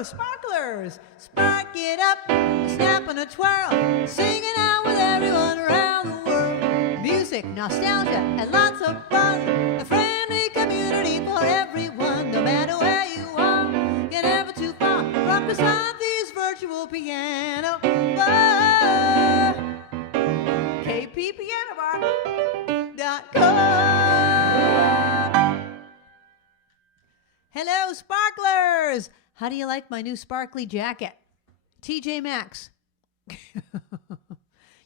Hello, sparklers! Spark it up, snap and a twirl, singing out with everyone around the world. Music, nostalgia, and lots of fun. A friendly community for everyone, no matter where you are. You're never too far from Krisanti's virtual piano bar. kppianobar.com. Hello, sparklers! How do you like my new sparkly jacket? TJ Maxx.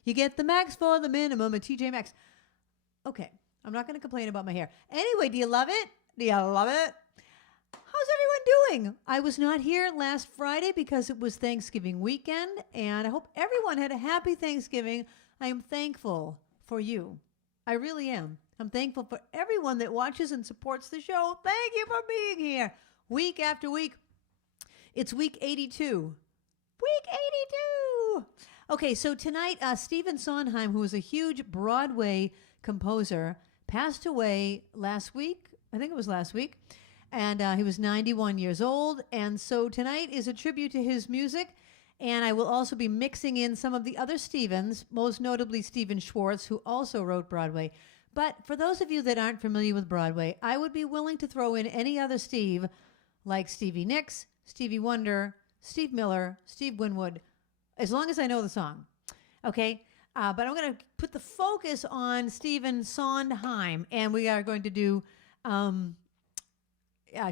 You get the max for the minimum at TJ Maxx. Okay, I'm not going to complain about my hair. Anyway, do you love it? Do you love it? How's everyone doing? I was not here last Friday because it was Thanksgiving weekend, and I hope everyone had a happy Thanksgiving. I am thankful for you. I really am. I'm thankful for everyone that watches and supports the show. Thank you for being here week after week. It's week 82. Week 82! Okay, so tonight, Stephen Sondheim, who was a huge Broadway composer, passed away last week. I think it was last week. And he was 91 years old. And so tonight is a tribute to his music. And I will also be mixing in some of the other Stephens, most notably Stephen Schwartz, who also wrote Broadway. But for those of you that aren't familiar with Broadway, I would be willing to throw in any other Steve, like Stevie Nicks, Stevie Wonder, Steve Miller, Steve Winwood, as long as I know the song. Okay? But I'm going to put the focus on Stephen Sondheim, and we are going to do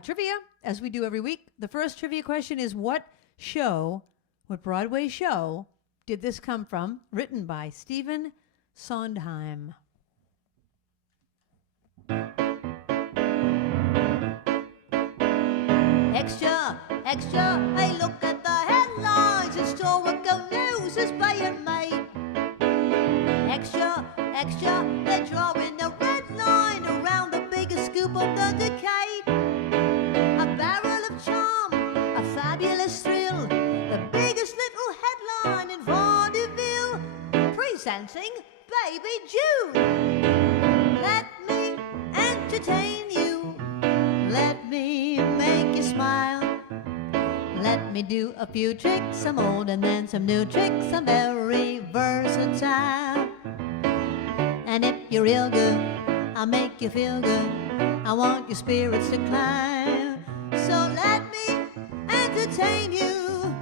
trivia, as we do every week. The first trivia question is, what Broadway show did this come from? Written by Stephen Sondheim. Extra, extra, hey, look at the headlines. Historical news is being made. Extra, extra, they're drawing a red line around the biggest scoop of the decade. A barrel of charm, a fabulous thrill, the biggest little headline in vaudeville. Presenting Baby June. Let me entertain you. Let me make you smile. Let me do a few tricks, some old and then some new tricks. I'm very versatile. And if you're real good, I'll make you feel good. I want your spirits to climb. So let me entertain you,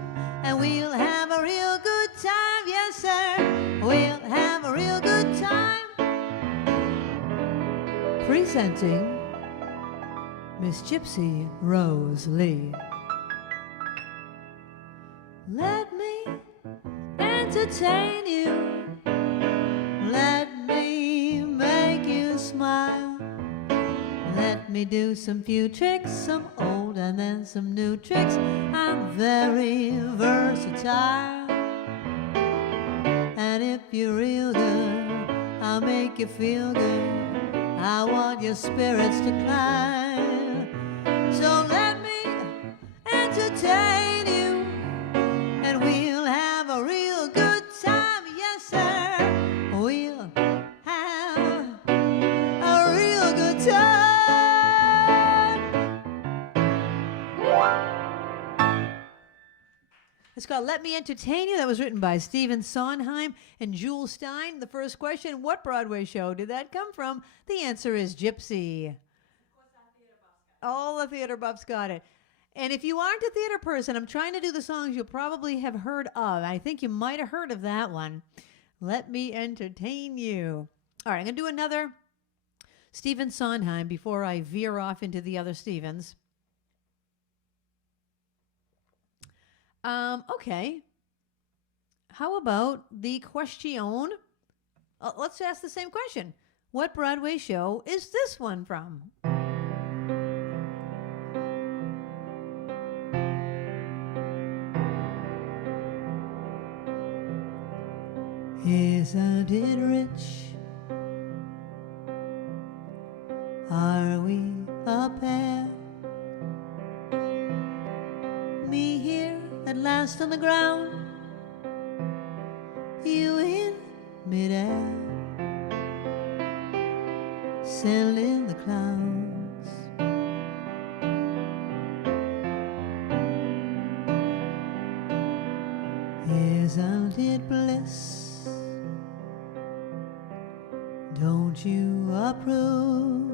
and we'll have a real good time. Yes, sir, we'll have a real good time. Presenting Miss Gypsy Rose Lee. Let me entertain you. Let me make you smile. Let me do some few tricks, some old and then some new tricks. I'm very versatile. And if you're real good, I'll make you feel good. I want your spirits to climb. So let me entertain you, and we'll have a real good time. Yes, sir, we'll have a real good time. It's called Let Me Entertain You. That was written by Stephen Sondheim and Jules Stein. The first question, what Broadway show did that come from? The answer is Gypsy. All the theater buffs got it. And if you aren't a theater person, I'm trying to do the songs you'll probably have heard of. I think you might have heard of that one. Let me entertain you. All right, I'm going to do another Stephen Sondheim before I veer off into the other Stephens. Okay. How about the question? Let's ask the same question. What Broadway show is this one from? Isn't it rich? Are we a pair? Me here at last on the ground, you in midair, sailing the clouds. bliss. Don't you approve?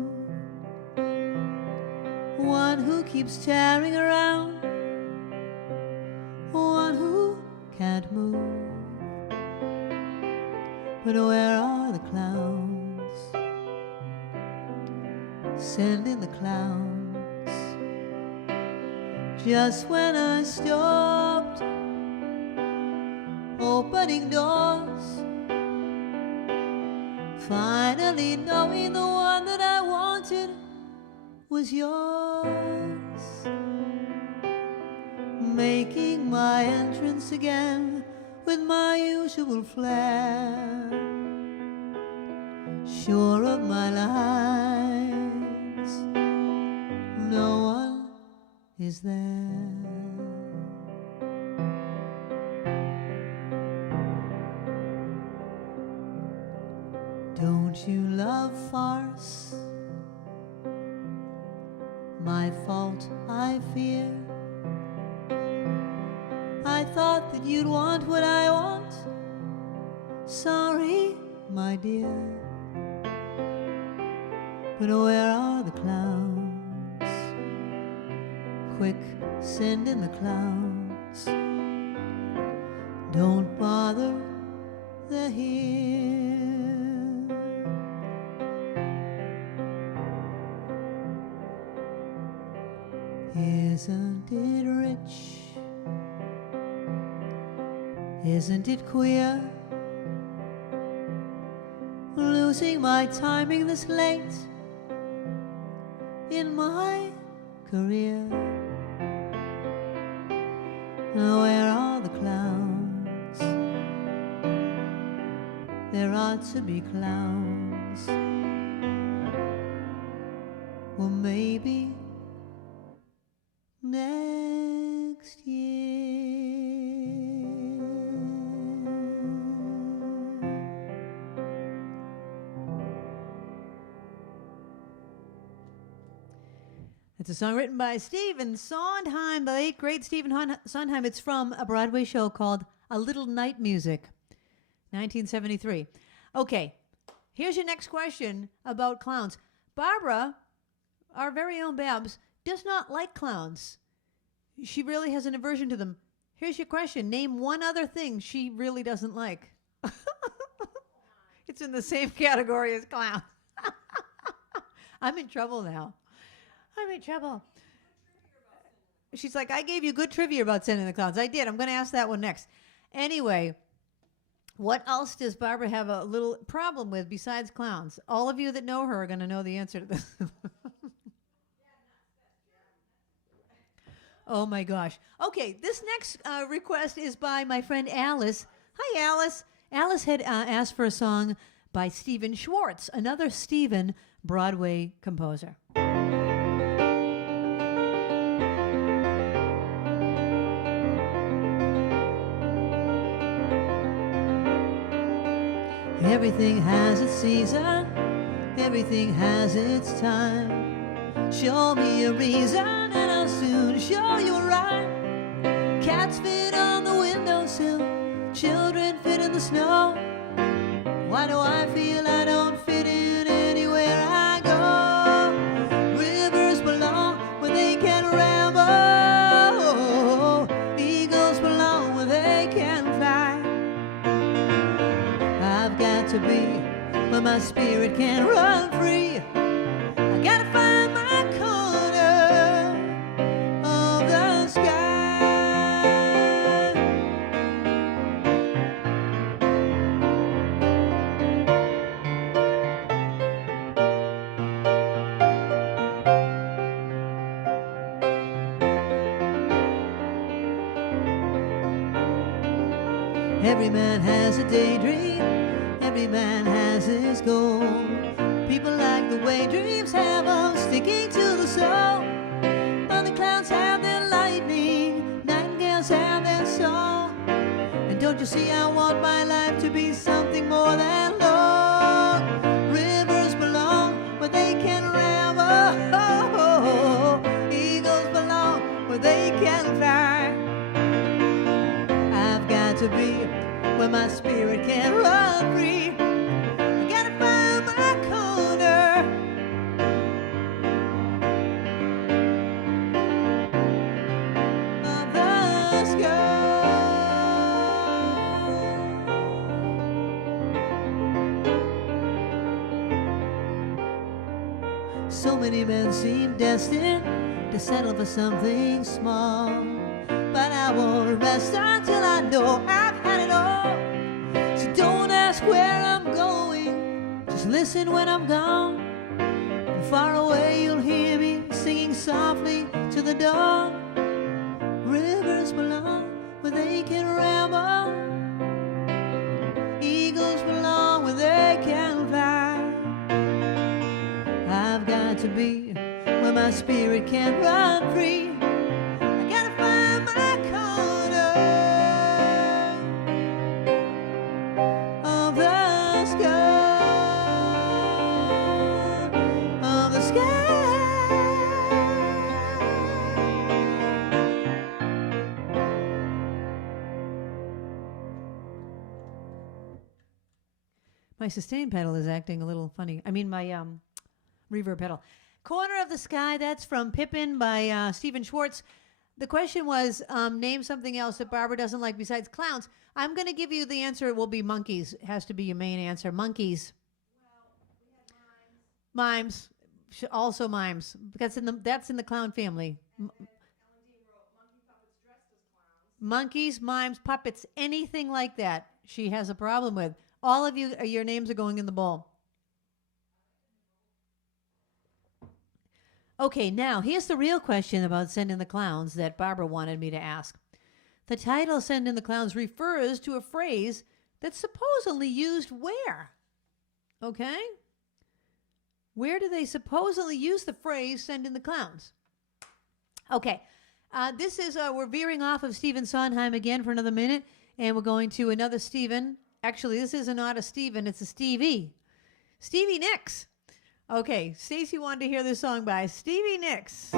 One who keeps tearing around, one who can't move. But where are the clowns? Send in the clowns. Just when I stopped opening doors, finally knowing the one that I wanted was yours, making my entrance again with my usual flair, sure of my lines, no one is there. Don't you love farce? My fault, I fear. I thought that you'd want what I want. Sorry, my dear. But where are the clowns? Quick, send in the clowns. Don't bother, they're here. Isn't it rich? Isn't it queer? Losing my timing this late in my career. Where are the clowns? There ought to be clowns. Well, maybe next year. It's a song written by Stephen Sondheim, the late great Stephen Sondheim. It's from a Broadway show called A Little Night Music, 1973. Okay, here's your next question about clowns. Barbara, our very own Babs, does not like clowns. She really has an aversion to them. Here's your question. Name one other thing she really doesn't like. It's in the same category as clowns. I'm in trouble now. I'm in trouble. She's like, I gave you good trivia about sending the clowns. I did. I'm going to ask that one next. Anyway, what else does Barbara have a little problem with besides clowns? All of you that know her are going to know the answer to this. Oh, my gosh. Okay, this next request is by my friend Alice. Hi, Alice. Alice had asked for a song by Stephen Schwartz, another Stephen Broadway composer. Everything has its season, everything has its time. Show me a reason and I'll soon show you a rhyme. Cats fit on the windowsill, children fit in the snow. Why do I feel I don't fit in anywhere I go? Rivers belong where they can ramble. Eagles belong where they can fly. I've got to be where my spirit can run free. I gotta find my corner of the sky. Every man has a daydream, every man has his goal. People like the way dreams have them sticking to the soul. Other clouds have their lightning, nightingales have their song. And don't you see I want my life to be something more than long. Rivers belong where they can ramble. Eagles belong where they can fly. I've got to be where where my spirit can run free. I gotta find my corner of the sky. So many men seem destined to settle for something small, but I won't rest until I know I've had it all. So don't ask where I'm going, just listen when I'm gone. And far away you'll hear me singing softly to the dawn. Rivers belong where they can ramble, eagles belong where they can fly. I've got to be where my spirit can run free. I gotta find my corner of the sky, of the sky. My sustain pedal is acting a little funny. I mean, my reverb pedal. Corner of the Sky, that's from Pippin by Stephen Schwartz. The question was, name something else that Barbara doesn't like besides clowns. I'm going to give you the answer. It will be monkeys. It has to be your main answer. Monkeys. Well, we had mimes. Mimes. Also mimes. That's in the clown family. And Ellen Dean wrote monkey puppets dressed as clowns. Monkeys, mimes, puppets, anything like that she has a problem with. All of you, your names are going in the bowl. Okay, now here's the real question about Send in the Clowns that Barbara wanted me to ask. The title Send in the Clowns refers to a phrase that's supposedly used where? Okay? Where do they supposedly use the phrase Send in the Clowns? Okay, this is, we're veering off of Stephen Sondheim again for another minute, and we're going to another Stephen. Actually, this is not a Stephen, it's a Stevie. Stevie Nicks. Okay, Stacy wanted to hear this song by Stevie Nicks. I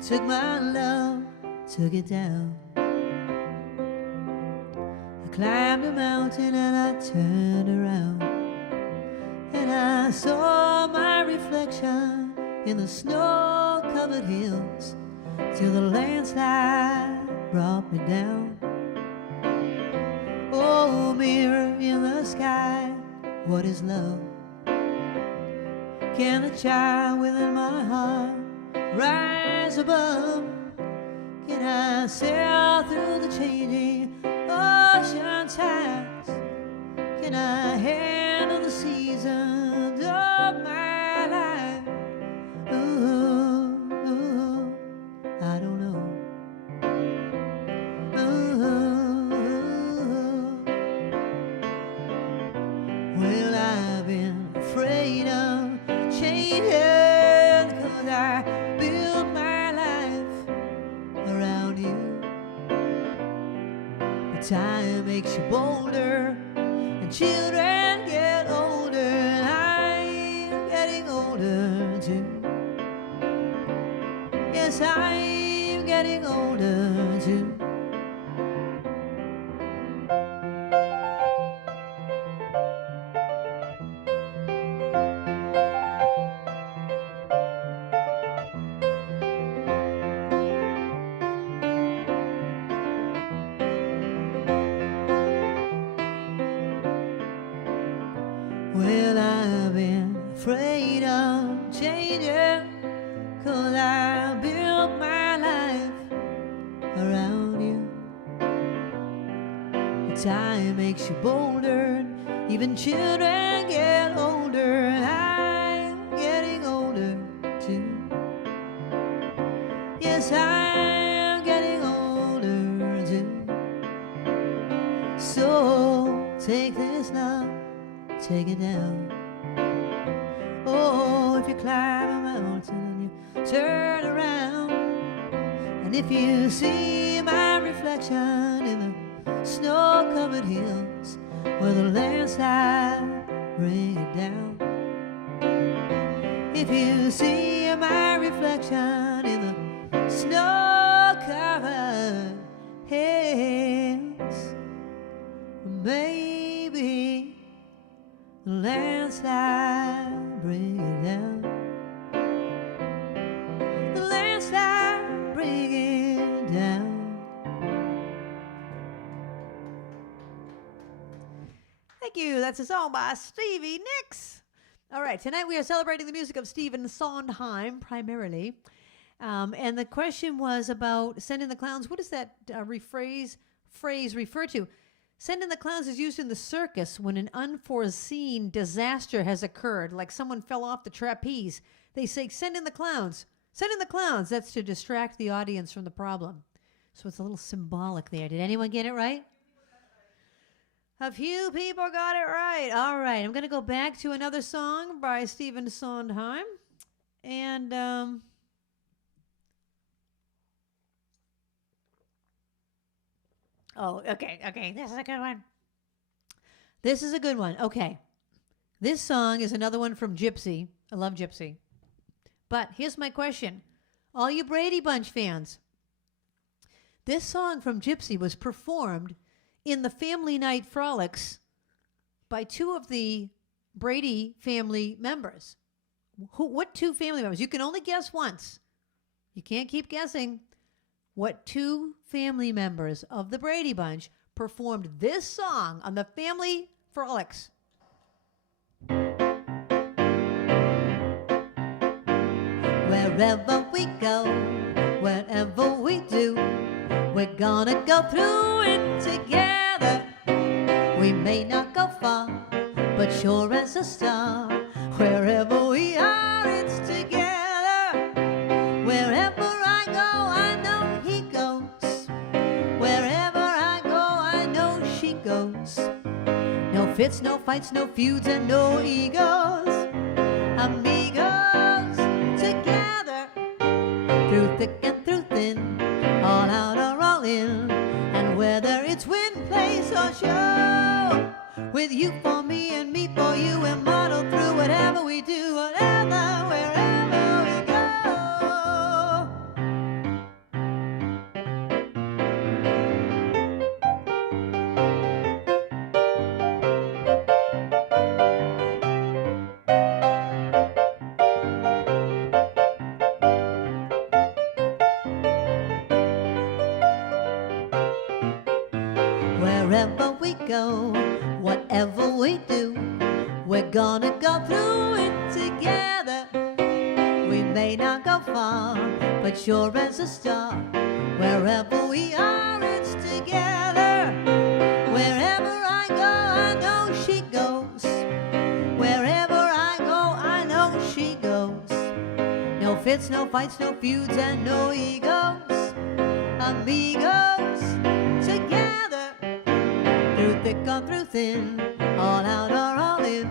took my love, took it down. I climbed a mountain and I turned around. And I saw my reflection in the snow-covered hills till the landslide brought me down. Oh, mirror in the sky, what is love? Can the child within my heart rise above? Can I sail through the changing ocean tides? Can I handle the seasons of my life? Ooh, ooh, I don't know. Ooh, well, I've been afraid of changing 'cause I built my life around you. But time makes you bolder, and children get older, and I'm getting older too. Yes, I'm getting older too. Well, I've been afraid of changing 'cause I built my life around you. But time makes you bolder, even children get older, and I'm getting older too. Yes, I'm getting older too. So take this love, take it down. Oh, if you climb a mountain and you turn around, and if you see my reflection in the snow-covered hills where the landslide bring it down. If you see my reflection in the snow-covered hills, maybe the landslide bring it down. The landslide bring it down. Thank you. That's a song by Stevie Nicks. All right. Tonight we are celebrating the music of Stephen Sondheim primarily. And the question was about Send in the Clowns. What does that phrase refer to? Send in the Clowns is used in the circus when an unforeseen disaster has occurred, like someone fell off the trapeze. They say, send in the clowns. Send in the clowns. That's to distract the audience from the problem. So it's a little symbolic there. Did anyone get it right? A few people got it right. All right. I'm going to go back to another song by Stephen Sondheim. And okay. This is a good one. This is a good one. Okay. This song is another one from Gypsy. I love Gypsy. But here's my question. All you Brady Bunch fans, this song from Gypsy was performed in the Family Night Frolics by two of the Brady family members. What two family members? You can only guess once. You can't keep guessing. What two family members of the Brady Bunch performed this song on the Family Frolics? Wherever we go, wherever we do, we're gonna go through it together. We may not go far, but sure as a star. Wherever we are, it's together. Wherever I go, I know he goes. Wherever I go, I know she goes. No fits, no fights, no feuds, and no egos. Amigos, together, through thick and through thin, all out or all in. And whether it's win, place, or show, with you for me and me for you, we're modeled through whatever we do, whatever, wherever we go. Wherever we go, whatever we do, we're gonna go through it together. We may not go far, but sure as a star. Wherever we are, it's together. Wherever I go, I know she goes. Wherever I go, I know she goes. No fits, no fights, no feuds, and no egos. Amigos, together, through thick or through thin, all out or all in.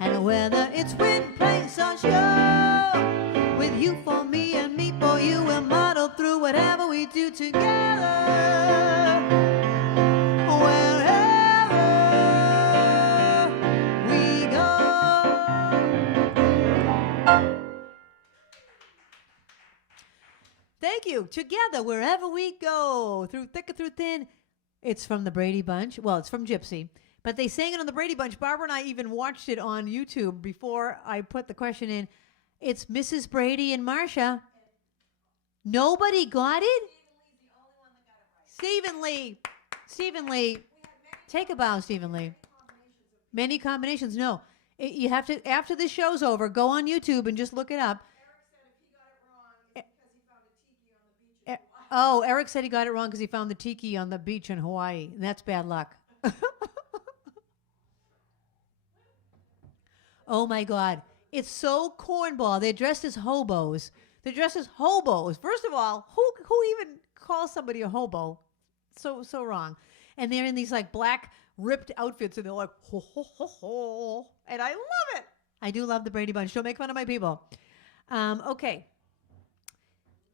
And whether it's win, place, or show, with you for me and me for you, we're modeled through whatever we do together. Wherever we go. Thank you. Together, wherever we go, through thick or through thin. It's from the Brady Bunch. Well, it's from Gypsy. But they sang it on the Brady Bunch. Barbara and I even watched it on YouTube before I put the question in. It's Mrs. Brady and Marcia. Nobody got it? Stephen Lee. Stephen Lee. Take a bow, Stephen Lee. Many combinations. No. You have to, after this show's over, go on YouTube and just look it up. Oh, Eric said he got it wrong because he found the tiki on the beach in Hawaii. And that's bad luck. Oh, my God. It's so cornball. They're dressed as hobos. They're dressed as hobos. First of all, who even calls somebody a hobo? So wrong. And they're in these, like, black ripped outfits, and they're like, ho, ho, ho, ho. And I love it. I do love the Brady Bunch. Don't make fun of my people. Okay.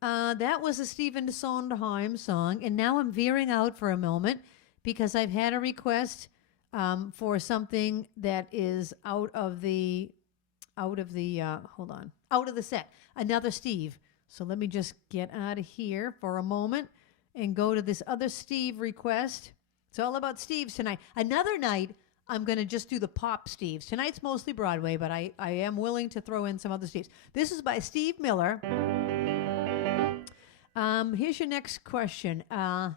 That was a Stephen Sondheim song, and now I'm veering out for a moment because I've had a request for something that is out of the set. Another Steve. So let me just get out of here for a moment and go to this other Steve request. It's all about Steves tonight. Another night, I'm going to just do the pop Steves. Tonight's mostly Broadway, but I am willing to throw in some other Steves. This is by Steve Miller. Here's your next question. All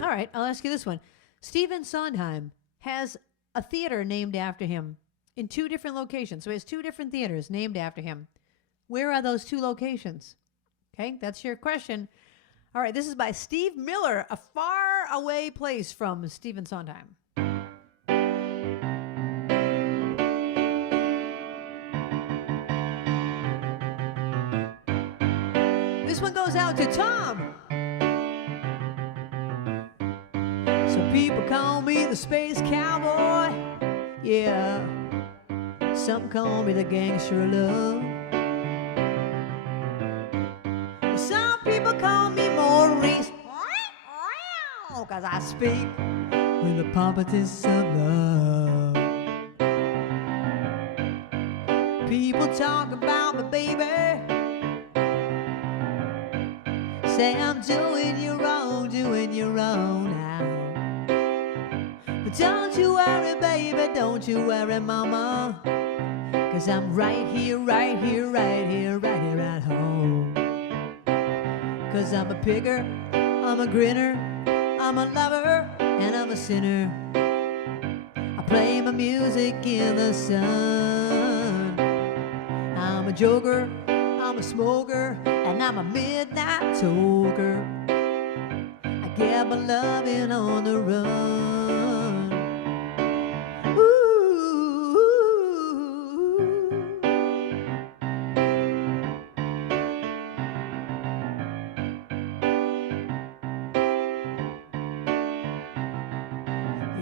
right, I'll ask you this one. Stephen Sondheim has a theater named after him in 2 different locations. So he has 2 different theaters named after him. Where are those 2 locations? Okay, that's your question. All right, this is by Steve Miller, A Far Away Place from Stephen Sondheim. This one goes out to Tom. Some people call me the space cowboy. Yeah. Some call me the gangster of love. Some people call me Maurice, cause I speak with the pompous of love. People talk about me, baby. Say I'm doing you wrong now. But don't you worry, baby, don't you worry, mama. Cause I'm right here at home. Cause I'm a pigger, I'm a grinner, I'm a lover, and I'm a sinner. I play my music in the sun. I'm a joker, I'm a smoker, and I'm a midnight toker. I get my loving on the run. Ooh.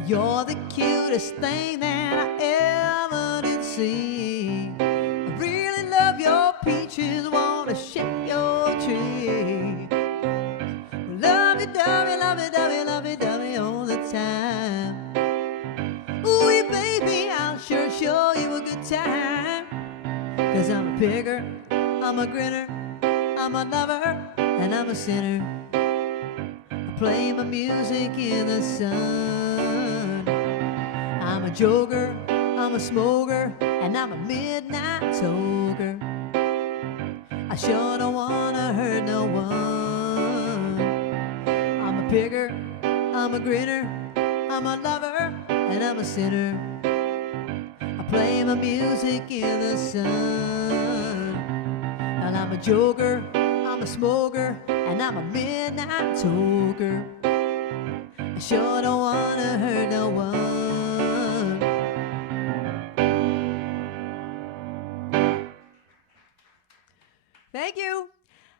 You're the cutest thing that I ever did see. I really love your peaches, wanna shake your tree. Lovey-dovey all the time. Ooh, baby, I'll sure show you a good time. Cause I'm a pigger, I'm a grinner, I'm a lover, and I'm a sinner. I play my music in the sun. I'm a joker, I'm a smoker, and I'm a midnight toker. I sure don't wanna hurt no one. I'm a pigger, I'm a grinner, I'm a lover, and I'm a sinner. I play my music in the sun. And I'm a joker, I'm a smoker, and I'm a midnight toker. I sure don't wanna hurt no one. Thank you.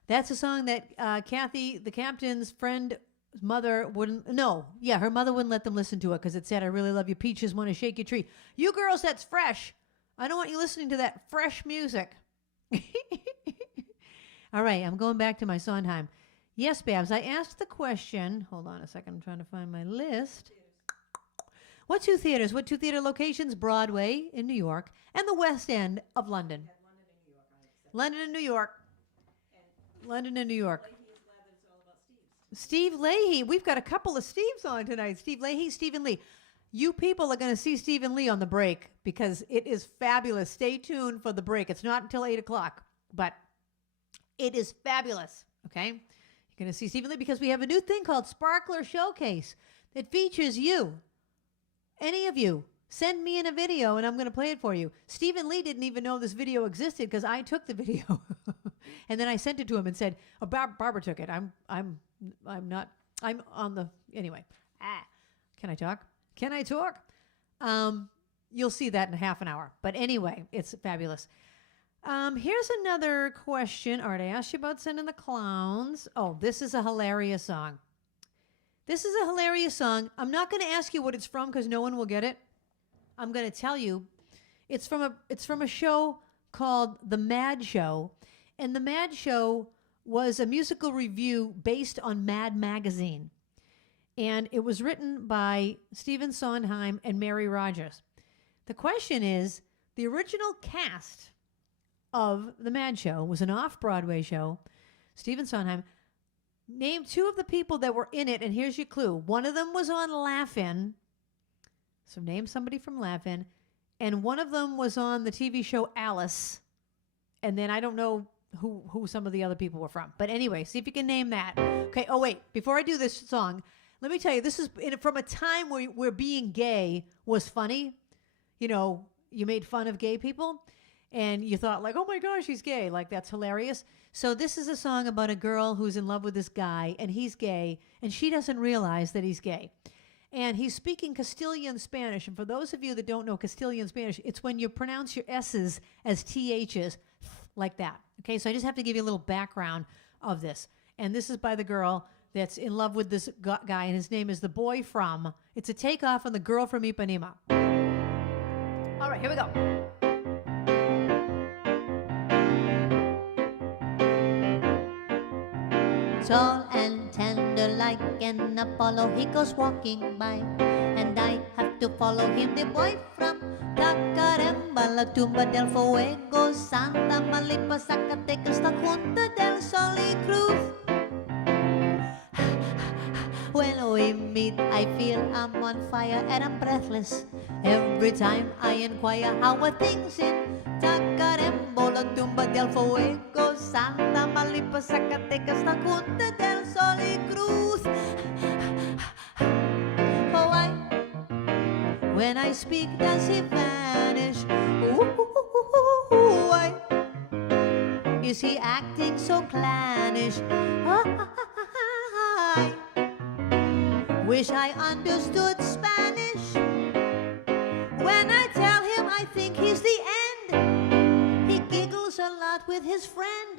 That's a song that Kathy, the captain's friend, mother wouldn't, her mother wouldn't let them listen to it because it said, I really love you peaches, want to shake your tree. You girls, that's fresh. I don't want you listening to that fresh music. All right, I'm going back to my Sondheim. Yes, Babs, I asked the question. Hold on a second, I'm trying to find my list. What 2 theaters? What 2 theater locations? Broadway in New York and the West End of London. London and New York. London and New York. Steve Leahy. We've got a couple of Steves on tonight. Steve Leahy, Stephen Lee. You people are going to see Stephen Lee on the break because it is fabulous. Stay tuned for the break. It's not until 8 o'clock, but it is fabulous. Okay? You're going to see Stephen Lee because we have a new thing called Sparkler Showcase that features you. Any of you. Send me in a video and I'm going to play it for you. Stephen Lee didn't even know this video existed because I took the video. And then I sent it to him and said, oh, Barbara took it. I'm on the, anyway. Can I talk? Can I talk? You'll see that in half an hour. But anyway, it's fabulous. Here's another question. Art, I asked you about Sending the Clowns. Oh, this is a hilarious song. This is a hilarious song. I'm not going to ask you what it's from because no one will get it. I'm going to tell you It's from a show called The Mad Show, and The Mad Show was a musical review based on Mad Magazine, and it was written by Stephen Sondheim and Mary Rogers. The question is, the original cast of The Mad Show was an off-Broadway show. Stephen Sondheim named two of the people that were in it, and here's your clue. One of them was on Laugh-In, so name somebody from Laugh-In, and one of them was on the TV show Alice, and then I don't know who some of the other people were from. But anyway, see if you can name that. Okay, oh wait, before I do this song, let me tell you, this is from a time where being gay was funny. You know, you made fun of gay people, and you thought like, oh my gosh, he's gay. Like, that's hilarious. So this is a song about a girl who's in love with this guy, and he's gay, and she doesn't realize that he's gay. And he's speaking Castilian Spanish. And for those of you that don't know Castilian Spanish, it's when you pronounce your S's as THs, like that. Okay, so I just have to give you a little background of this. And this is by the girl that's in love with this guy, and his name is The Boy From. It's a takeoff on The Girl from Ipanema. All right, here we go. Tall and tender like an Apollo, he goes walking by, and I have to follow him. The boy from Tacaremba, La Tumba del Fuego, Santa Malipa, Zacatecas, La Junta del Sol y Cruz. When we meet, I feel I'm on fire and I'm breathless. Every time I inquire how are things in Tacarembo, La Tumba del Fuego, Santa Malipa, Zacatecas, La Junta del Sol y Cruz. Oh, when I speak, does he vanish? Why is he acting so clannish? I wish I understood Spanish. When I tell him I think he's the end, he giggles a lot with his friend.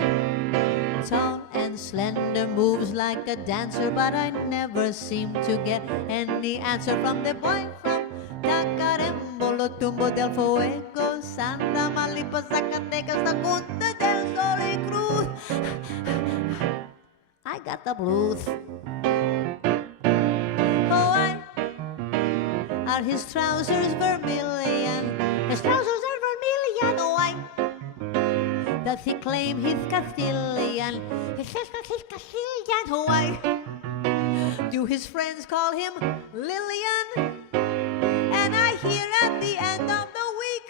Tall and slender, moves like a dancer, but I never seem to get any answer from the boy from Tacarembo, Lo Tumbo del Fuego, Santa Malipa, Zacatecas, La Junta del Sol y Cruz. I got the blues. Are his trousers vermilion? His trousers are vermilion, oh why? Does he claim he's Castilian? He says he's Castilian, oh why? Do his friends call him Lillian? And I hear at the end of the week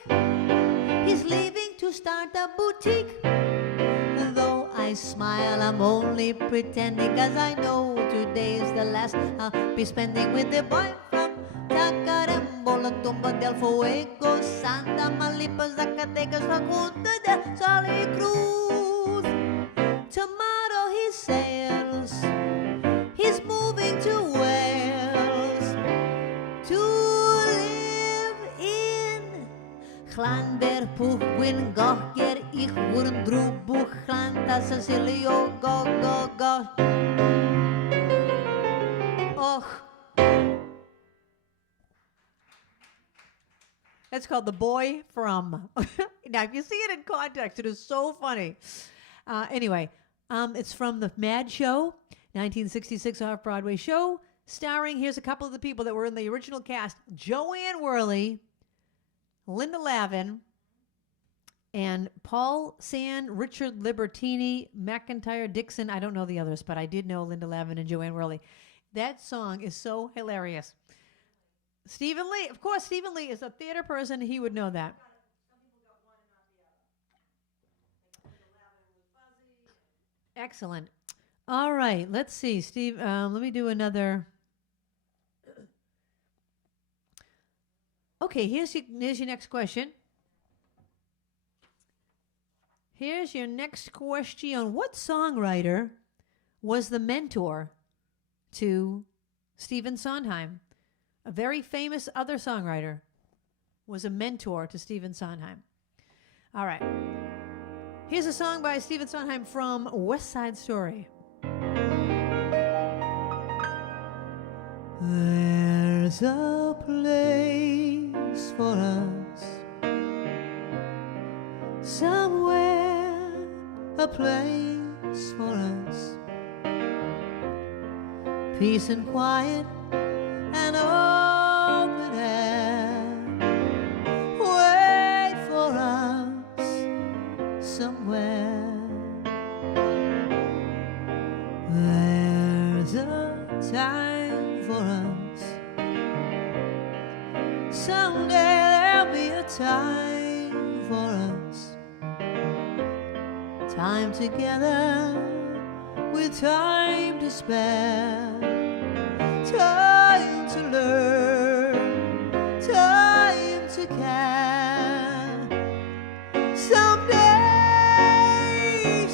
he's leaving to start a boutique. Though I smile, I'm only pretending, 'cause I know today's the last I'll be spending with the boy from Tacarembo, La Tumba del Fuego, Santa Malipa, Zacatecas, La Junta del Sol y Cruz. Tomorrow he sails, he's moving to Wales to live in Glanderpugwin, Gocher, Ich Wurndrubuch, Glanta, Cecilio, go, go, go. Och. That's called The Boy From. Now, if you see it in context, it is so funny. Anyway, it's from The Mad Show, 1966 off-Broadway show, starring, here's a couple of the people that were in the original cast: Joanne Worley, Linda Lavin, and Paul Sand, Richard Libertini, McIntyre, Dixon. I don't know the others, but I did know Linda Lavin and Joanne Worley. That song is so hilarious. Stephen Lee, of course, Stephen Lee is a theater person. He would know that. Excellent. All right, let's see, Steve. Let me do another. Okay, here's your next question. Here's your next question. What songwriter was the mentor to Stephen Sondheim? A very famous other songwriter was a mentor to Stephen Sondheim. All right. Here's a song by Stephen Sondheim from West Side Story. There's a place for us somewhere a place for us. Peace and quiet and open air. Wait for us somewhere. There's a time for us. Someday there'll be a time for us. Time together with time to spare. Time to learn, time to care. Someday,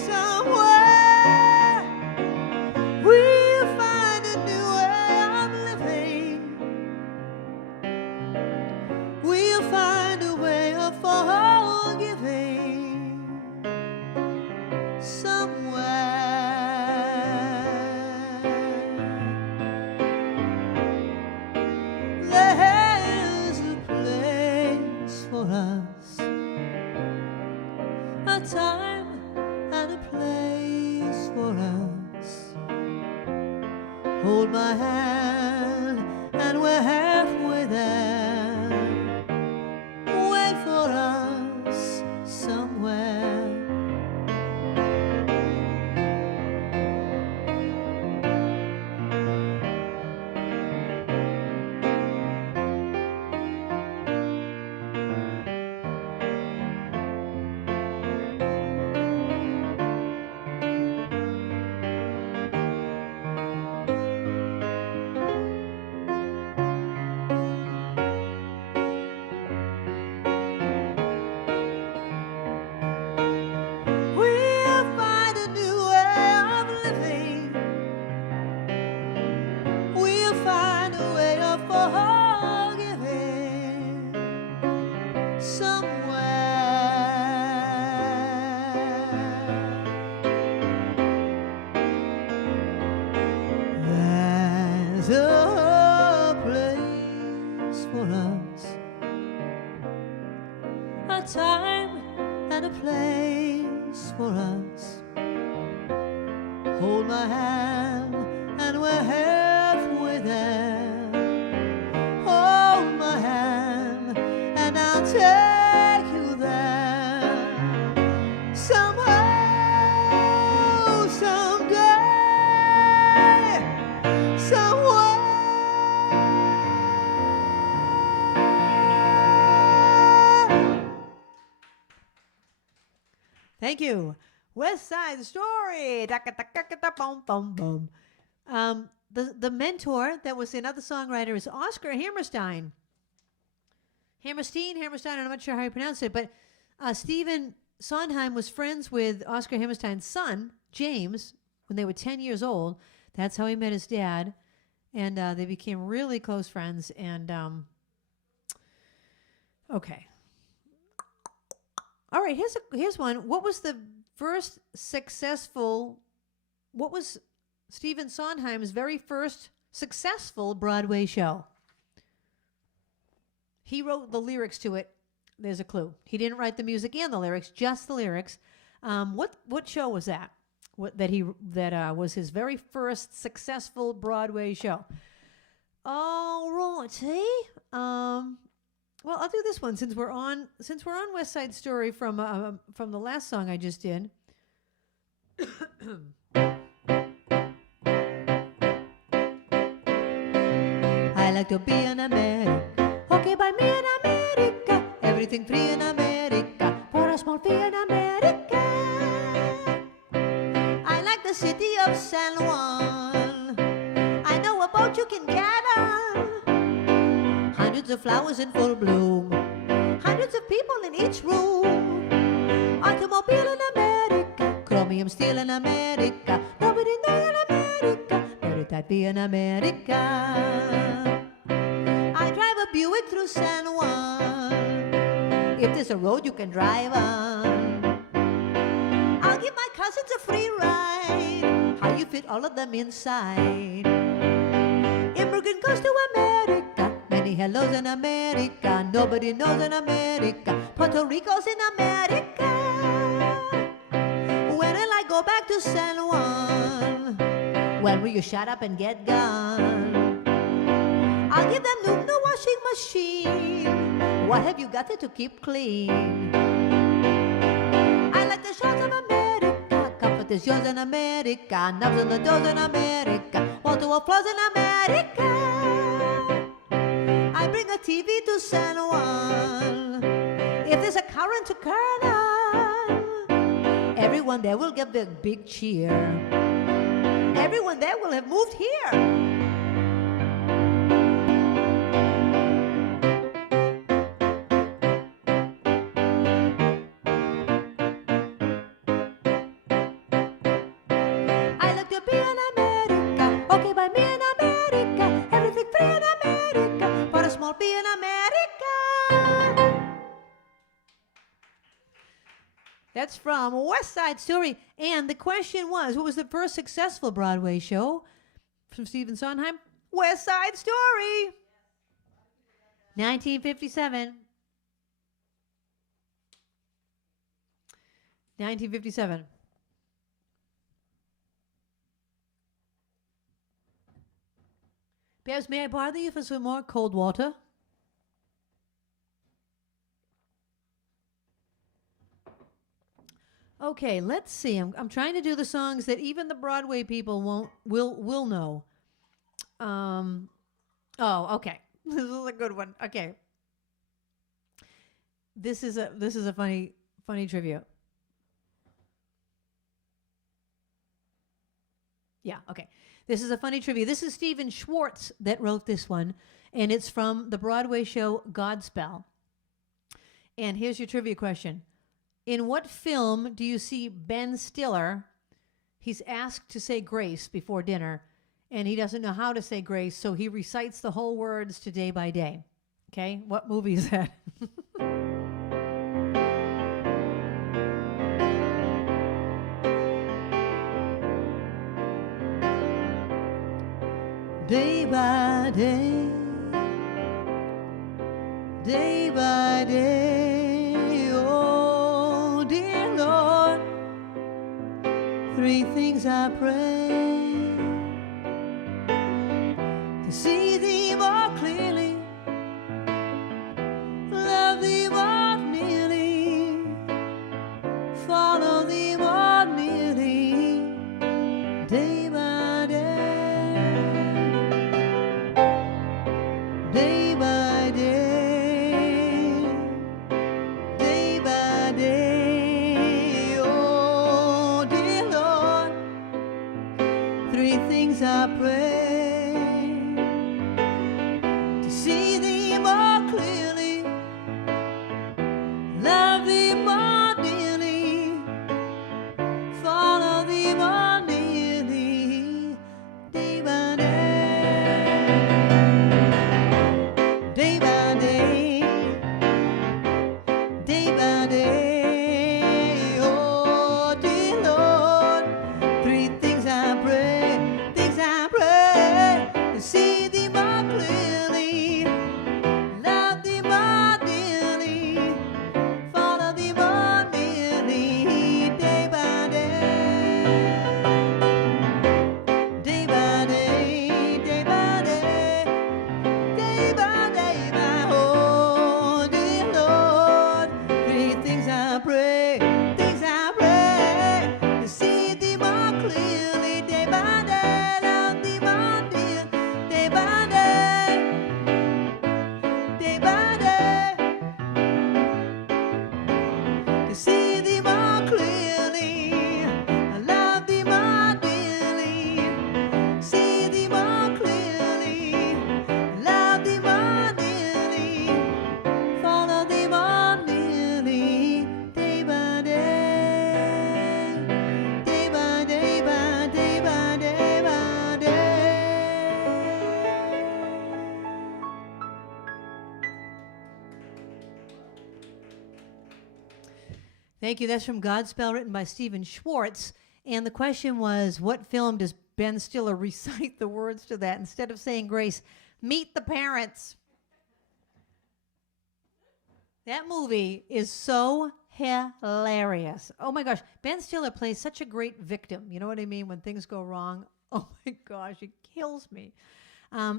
somewhere, we'll find a new way of living. We'll find a way of forgiving. There's a place for us, a time and a place for us. Hold my hand and we're halfway there. Wait for us somewhere. Time and a place for us. Hold my hand and we're halfway there. Hold my hand and I'll take you there. Somehow, someday, somewhere. Thank you. West Side Story. The mentor that was another songwriter is Oscar Hammerstein. Hammerstein, I'm not sure how you pronounce it, but Stephen Sondheim was friends with Oscar Hammerstein's son, James, when they were 10 years old. That's how he met his dad. And they became really close friends. And, okay. All right, here's one. What was Stephen Sondheim's very first successful Broadway show? He wrote the lyrics to it. There's a clue. He didn't write the music and the lyrics, just the lyrics. What show was that? That was his very first successful Broadway show? All righty. Well, I'll do this one since we're on West Side Story from the last song I just did. I like to be in America. Okay, by me in America. Everything free in America. For a small fee in America. I like the city of San Juan. I know a boat you can get on. Hundreds of flowers in full bloom. Hundreds of people in each room. Automobile in America. Chromium steel in America. Nobody know in America. Better that be in America. I drive a Buick through San Juan. If there's a road you can drive on. I'll give my cousins a free ride. How you fit all of them inside. Immigrant goes to America. Many hellos in America. Nobody knows in America. Puerto Rico's in America. to San Juan. When will you shut up and get gone? I'll give them the washing machine. What have you got there to keep clean? I like the shores of America. Comfort is yours in America. Knobs on the doors in America. Wall-to-wall floors in America. I bring a TV to San Juan. If there's a current to Carole, everyone there will give a big cheer. Everyone there will have moved here. That's from West Side Story. And the question was, what was the first successful Broadway show from Stephen Sondheim? West Side Story. 1957. 1957. Babs, may I bother you for some more cold water? Okay, let's see. I'm trying to do the songs that even the Broadway people will know. Oh, okay. This is a good one. Okay. This is a funny trivia. Yeah, okay. This is a funny trivia. This is Stephen Schwartz that wrote this one, and it's from the Broadway show Godspell. And here's your trivia question. In what film do you see Ben Stiller? He's asked to say grace before dinner, and he doesn't know how to say grace, so he recites the whole words to Day by Day. Okay, what movie is that? Day by day, day by day, oh dear Lord, three things I pray: to see thee more clearly, love thee more nearly, follow thee more nearly, day by day. Day by day, day by day, oh dear Lord, three things I pray: to see thee more clearly, love thee more dearly, follow thee more nearly, day by day. Day by day, day by day, oh dear Lord, three things I pray, to see thee more clearly, love thee more dearly, follow thee more nearly, day by day, day by day, day by day. Day by day, my oh dear Lord, three things I pray, to see thee more clearly, day by day, love thee more dear, day by day, day by day, to see thee more clearly, love thee more dearly, see thee more clearly, love thee more dearly, follow thee more nearly, day by day, day by day, by day by day, by day. Thank you. That's from Godspell, written by Stephen Schwartz. And the question was, what film does Ben Stiller recite the words to that instead of saying grace? Meet the Parents. That movie is so hilarious. Oh my gosh. Ben Stiller plays such a great victim. You know what I mean? When things go wrong. Oh my gosh, it kills me.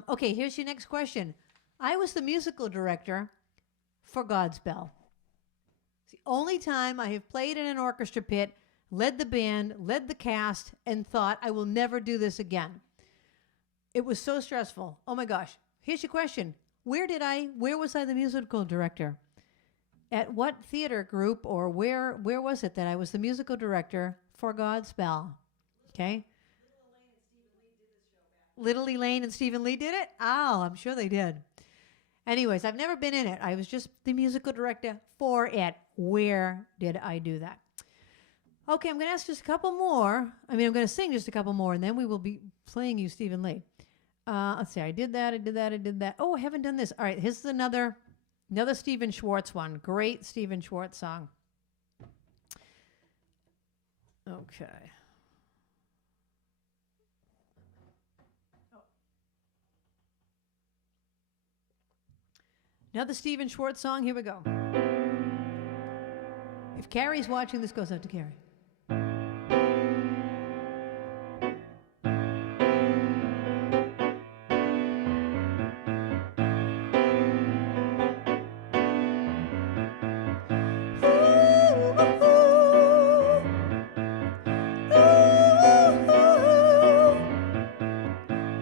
Okay, here's your next question. I was the musical director for Godspell. It's the only time I have played in an orchestra pit, led the band, led the cast, and thought I will never do this again. It was so stressful. Oh my gosh. Here's your question. Where was I the musical director? At what theater group or where was it that I was the musical director for Godspell? Okay. Little Elaine and Stephen Lee did it? Oh, I'm sure they did. Anyways, I've never been in it. I was just the musical director for it. Where did I do that? Okay, I'm going to ask just a couple more. I'm going to sing just a couple more, and then we will be playing you Stephen Lee. Let's see. I did that. Oh, I haven't done this. All right, here's another Stephen Schwartz one. Great Stephen Schwartz song. Okay. Another Stephen Schwartz song. Here we go. If Carrie's watching, this goes out to Carrie.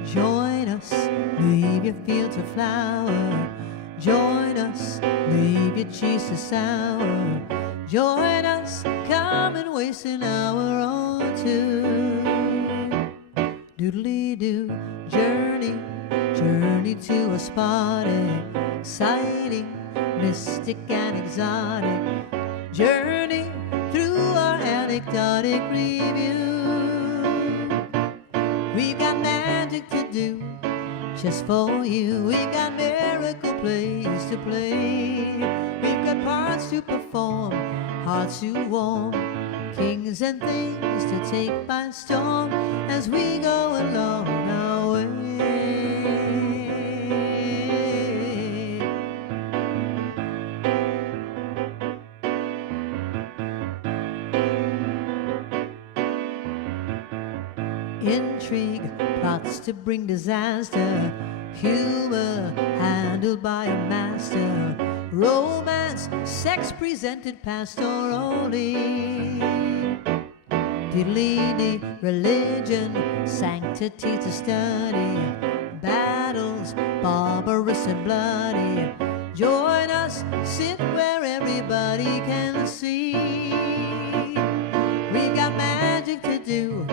Join us, leave your fields of flower. Join us, leave your cheese to sour. Join us, come and waste an hour or two. Doodly-doo, journey to a spot exciting, mystic and exotic. Journey through our anecdotic review. We've got magic to do just for you. We've got miracle plays to play. We've got parts to perform, hearts to warm, kings and things to take by storm as we go along our way. Intrigue, plots to bring disaster, humor handled by a master, romance, sex presented pastorally. Diddly-dee, religion, sanctity to study, battles, barbarous and bloody. Join us, sit where everybody can see. We've got magic to do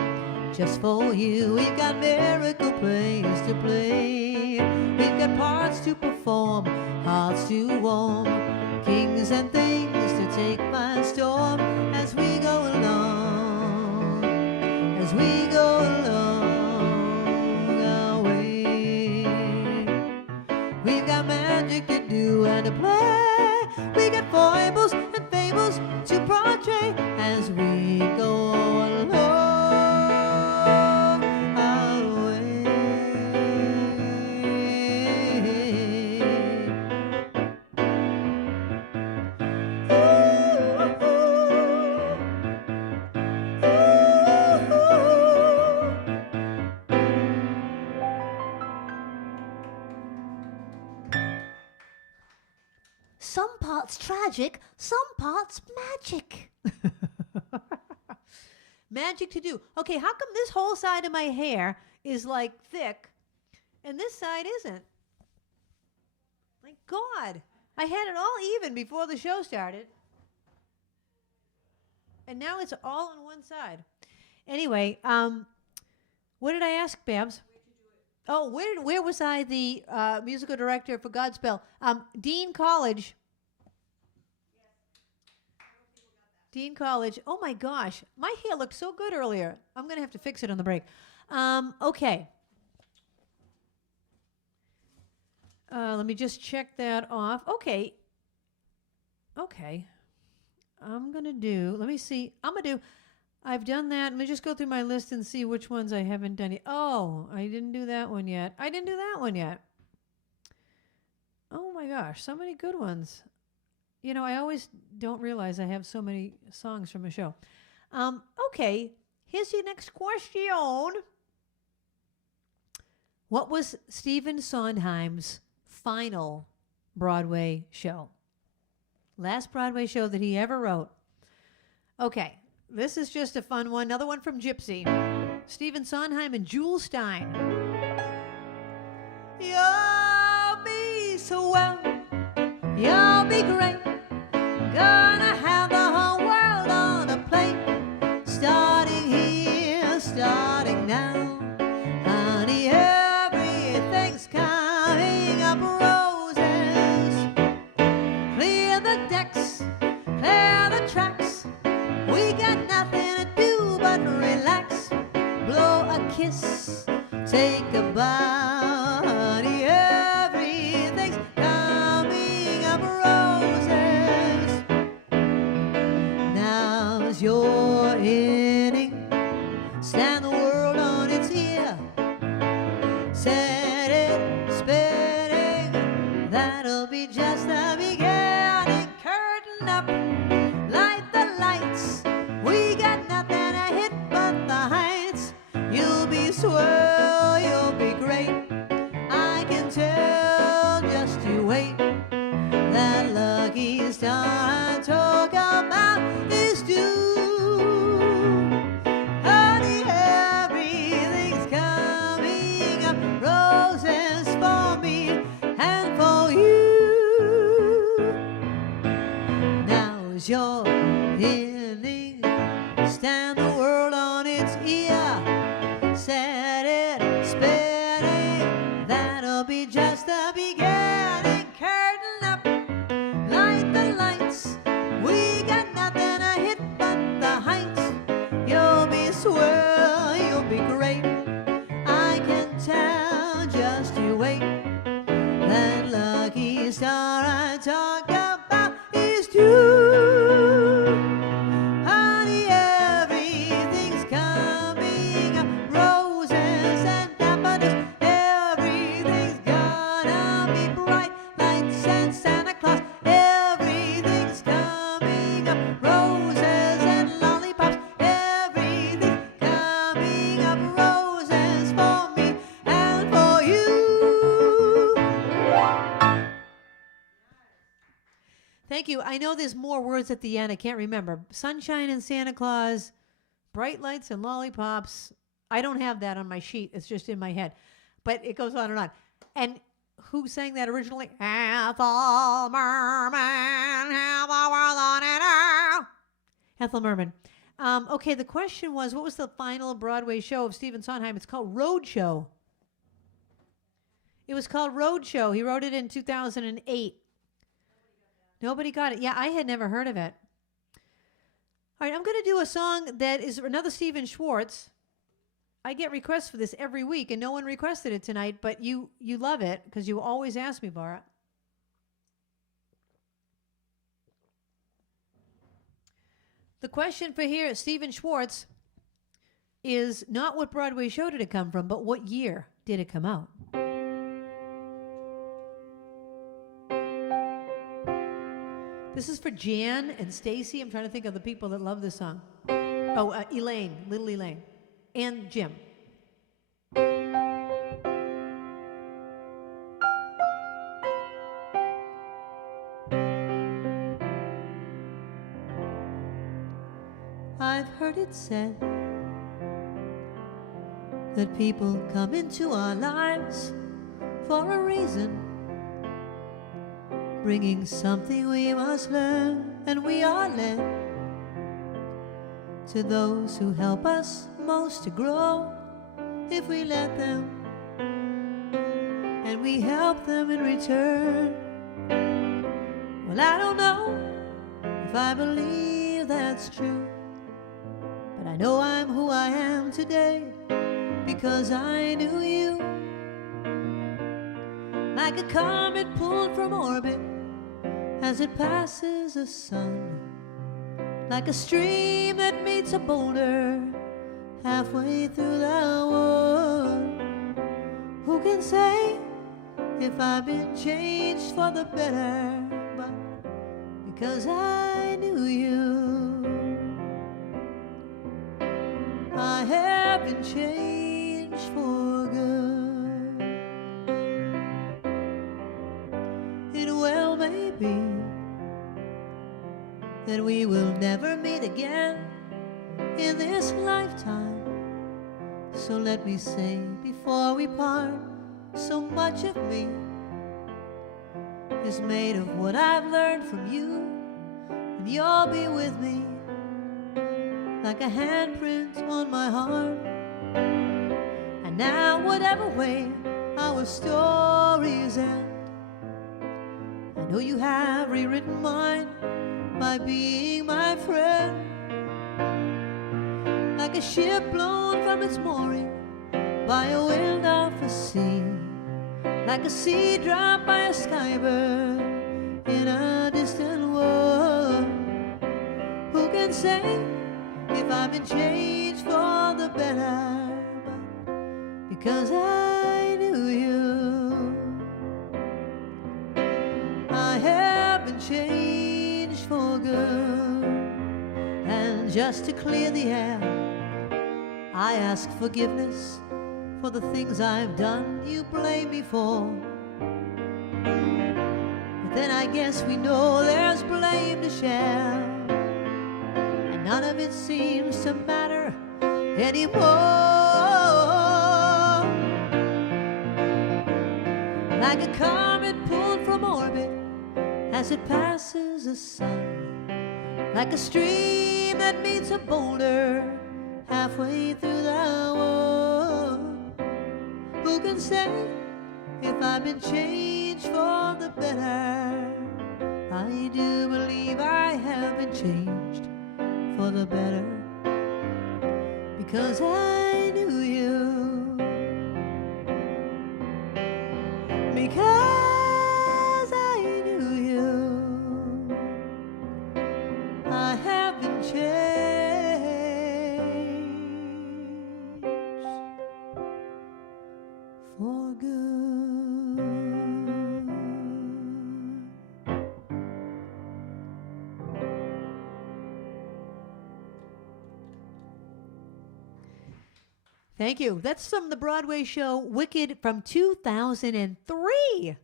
just for you. We've got miracle plays to play. We've got parts to perform, hearts to warm, kings and things to take by storm as we go along, as we go along our way. We've got magic to do and to play. We got foibles and fables to portray as we go along. Some parts tragic, some parts magic. Magic to do. Okay, how come this whole side of my hair is like thick and this side isn't? My God. I had it all even before the show started. And now it's all on one side. Anyway, what did I ask, Babs? Oh, where was I the musical director for Godspell? Dean College. Dean College. Oh my gosh, my hair looked so good earlier. I'm going to have to fix it on the break. Okay. Let me just check that off. Okay. I'm going to do, let me see. I've done that. Let me just go through my list and see which ones I haven't done yet. Oh, I didn't do that one yet. Oh my gosh, so many good ones. You know, I always don't realize I have so many songs from a show. Okay, here's your next question. What was Stephen Sondheim's final Broadway show? Last Broadway show that he ever wrote. Okay, this is just a fun one. Another one from Gypsy. Stephen Sondheim and Jewel Stein. You'll be so well. You'll be great. Gonna have the whole world on a plate. Starting here, starting now. Honey, everything's coming up roses. Clear the decks, clear the tracks. We got nothing to do but relax. Blow a kiss, take a bow. Honey, everything's coming up roses. Now's your inning. Stand the world on its ear. Set it spinning. That'll be just the beginning. Curtain up, light the lights. We got nothing to hit but the heights. You'll be swell, you'll be great. I can tell, just you wait. That lucky star I talk about is due. Honey, everything's coming up roses for me and for you. Now's your inning. Stand the world on its ear. Set it spinning. That'll be just the beginning. Curtain up, light the lights. We got nothing to hit but the heights. You'll be swell, you'll be great. I can tell, just you wait. That lucky star I talk about is due. Honey, everything's coming up roses and daffodils. Everything's gonna be bright lights and Santa Claus. Everything's coming up roses and lollipops. Everything's coming up roses for me and for you. Thank you. I know there's more words at the end. I can't remember. Sunshine and Santa Claus, bright lights and lollipops. I don't have that on my sheet. It's just in my head. But it goes on and on. And who sang that originally? Ethel Merman, have the world on it now. Ethel Merman. Okay, the question was, what was the final Broadway show of Stephen Sondheim? It's called Roadshow. It was called Roadshow. He wrote it in 2008. Nobody got it. Yeah, I had never heard of it. All right, I'm going to do a song that is another Stephen Schwartz. I get requests for this every week, and no one requested it tonight, but you love it because you always ask me for it. The question for here, Stephen Schwartz, is not what Broadway show did it come from, but what year did it come out? This is for Jan and Stacy. I'm trying to think of the people that love this song. Oh, Elaine, little Elaine, and Jim. I've heard it said that people come into our lives for a reason, bringing something we must learn, and we are led to those who help us most to grow if we let them, and we help them in return. Well, I don't know if I believe that's true, but I know I'm who I am today because I knew you. Like a comet pulled from orbit as it passes the sun, like a stream that meets a boulder halfway through the wood. Who can say if I've been changed for the better? But because I knew you. I have been changed for good. It well may be that we will never meet again in this lifetime. So let me say before we part, so much of me is made of what I've learned from you, and you'll be with me like a handprint on my heart. And now whatever way our stories end, I know you have rewritten mine by being my friend. Like a ship blown from its mooring by a wind off the sea, like a seed dropped by a skybird in a distant world. Who can say if I've been changed for the better? But because I knew you, I have been changed for good. And just to clear the air, I ask forgiveness for the things I've done you blame me for. But then I guess we know there's blame to share, and none of it seems to matter anymore. Like a comet pulled from orbit as it passes the sun, like a stream that meets a boulder halfway through the world. Who can say if I've been changed for the better? I do believe I have been changed for the better, because I knew you. Because I knew you, I have been changed for good. Thank you. That's from the Broadway show Wicked from 2003.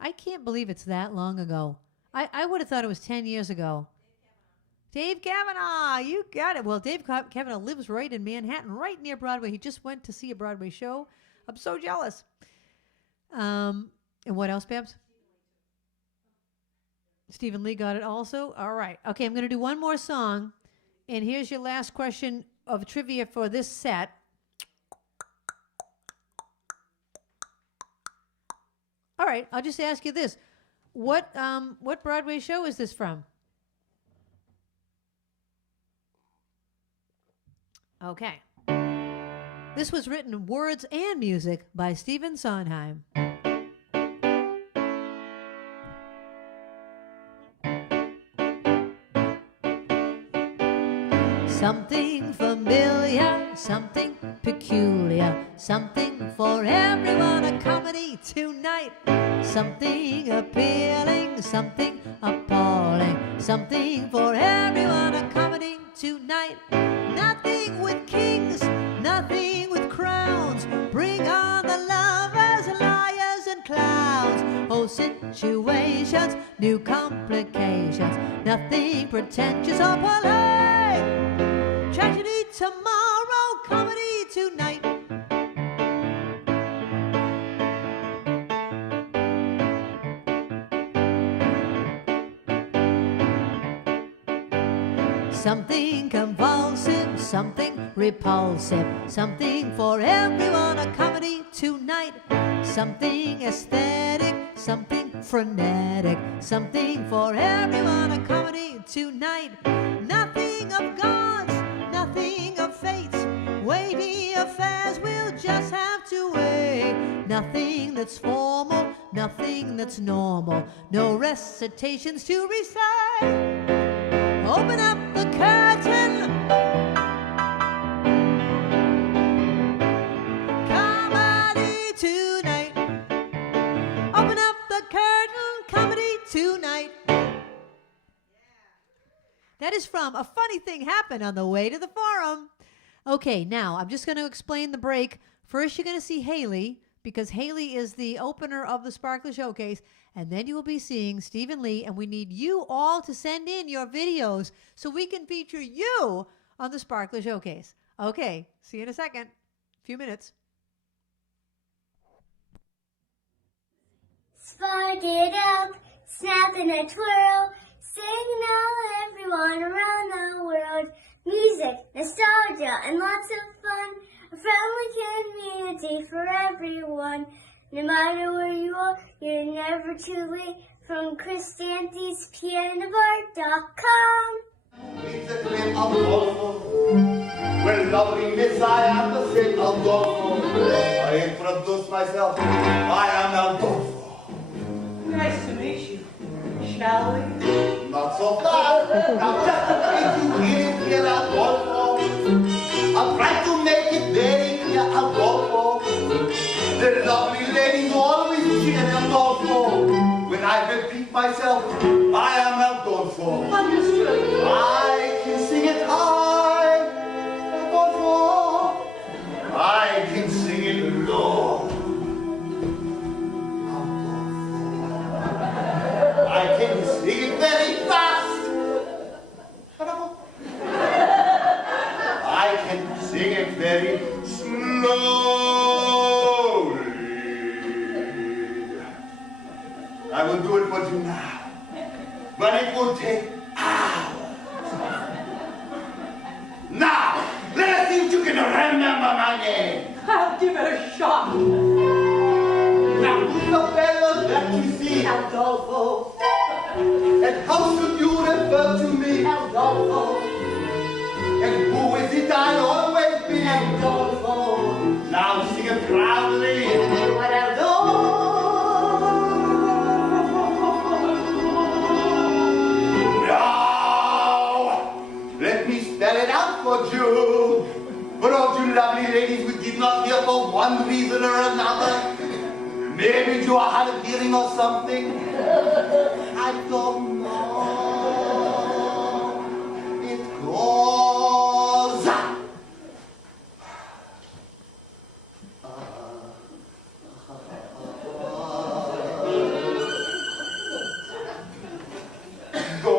I can't believe it's that long ago. I would have thought it was 10 years ago. Dave Kavanaugh, you got it. Well, Dave Kavanaugh lives right in Manhattan, right near Broadway. He just went to see a Broadway show. I'm so jealous. And what else, Babs? Stephen Lee got it also. All right. Okay, I'm going to do one more song. And here's your last question of trivia for this set. All right, I'll just ask you this. What Broadway show is this from? Okay. This was written words and music by Stephen Sondheim. Something familiar, something peculiar, something for everyone, a comedy tonight. Something appealing, something appalling, something for everyone, a comedy tonight. Nothing with kings, nothing with crowns. Bring on the lovers, liars and clowns. Old situations, new complications. Nothing pretentious or polite. Tragedy tomorrow, comedy tonight. Something convulsive, something repulsive, something for everyone, a comedy tonight. Something aesthetic, something frenetic, something for everyone, a comedy tonight. Nothing of gods, nothing of fates, weighty affairs we'll just have to weigh. Nothing that's formal, nothing that's normal, no recitations to recite. Open up the curtain. Comedy tonight. Open up the curtain. Comedy tonight. That is from A Funny Thing Happened on the Way to the Forum. Okay, now I'm just going to explain the break. First, you're going to see Haley, because Haley is the opener of the Sparkler Showcase, and then you will be seeing Stephen Lee, and we need you all to send in your videos so we can feature you on the Sparkler Showcase. Okay, see you in a second. Few minutes. Spark it up, snap in a twirl, signal everyone around the world. Music, nostalgia, and lots of fun. A friendly community for everyone. No matter where you are, you're never too late. From Krisanthi's pianobar.com. It's a clip of Golfo, where loveliness I am the same of Golfo. I introduce myself, I am El Golfo. Nice to meet you. Shall we? Not so fast, now just in case you hear it here El Golfo. I'll try to make it very clear El Golfo. The lovely ladies always cheer El Golfo. When I repeat myself, I am El Golfo. Understood. I can sing it high, El Golfo. I can sing it low, El Golfo. I can sing it very fast, I can sing it very slowly. I will do it for you now, but it will take hours. Now, let us see if you can remember my name. I'll give it a shot. Now, who's the fellow that you see? Adolfo. And how should you refer to me? Adolfo. And who is it I always be? Adolfo. Now sing it proudly. What Adolfo? Let me spell it out for you. For all you lovely ladies who did not hear for one reason or another. Maybe you are hard of hearing or something. I don't know. It goes. Go.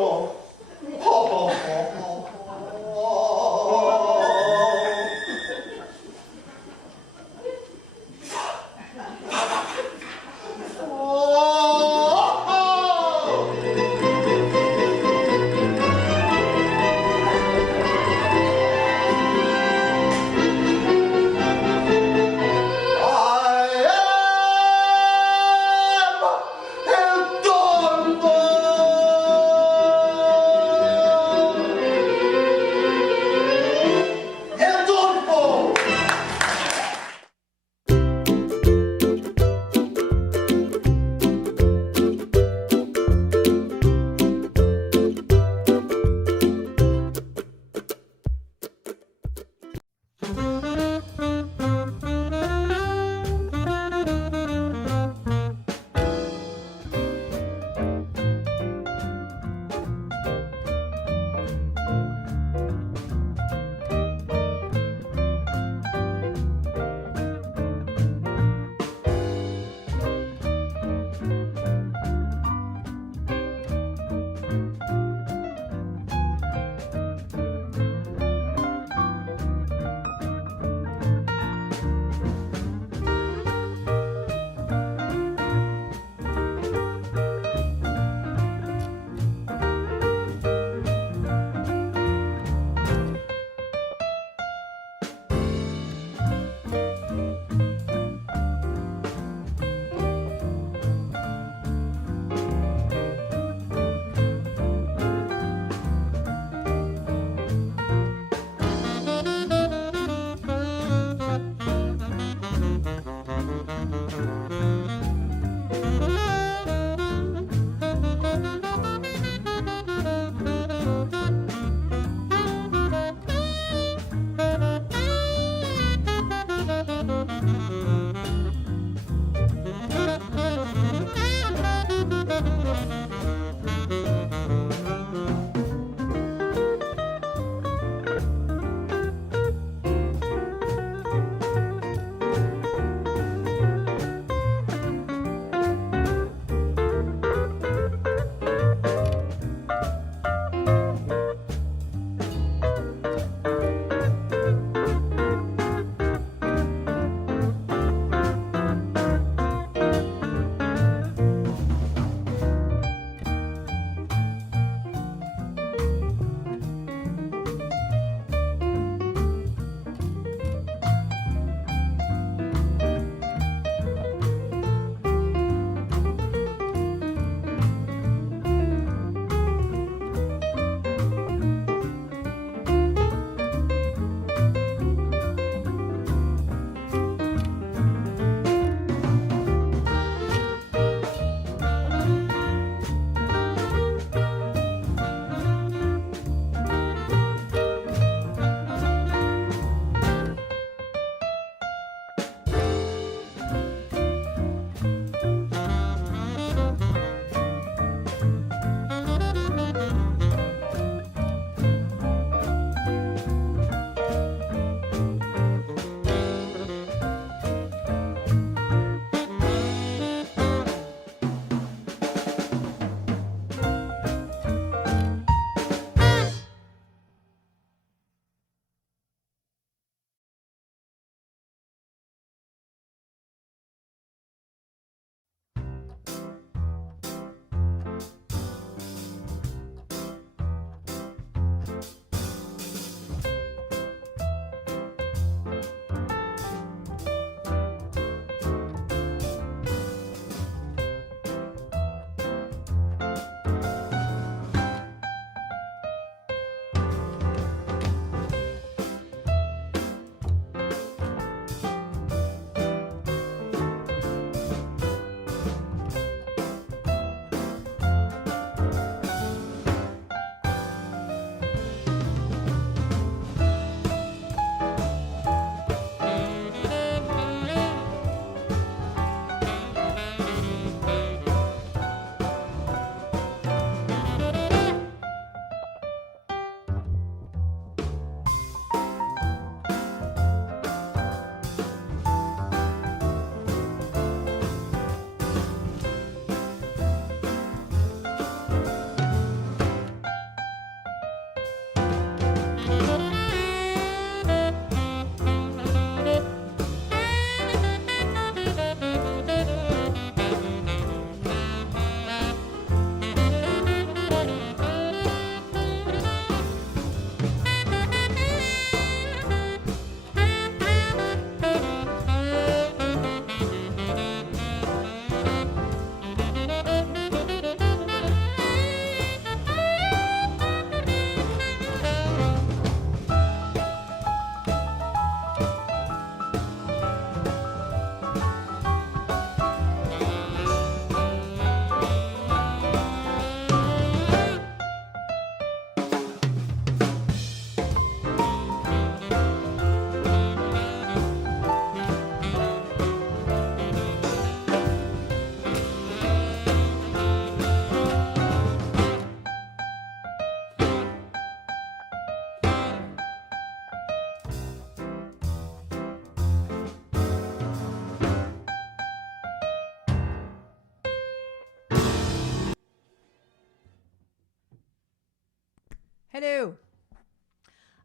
Hello.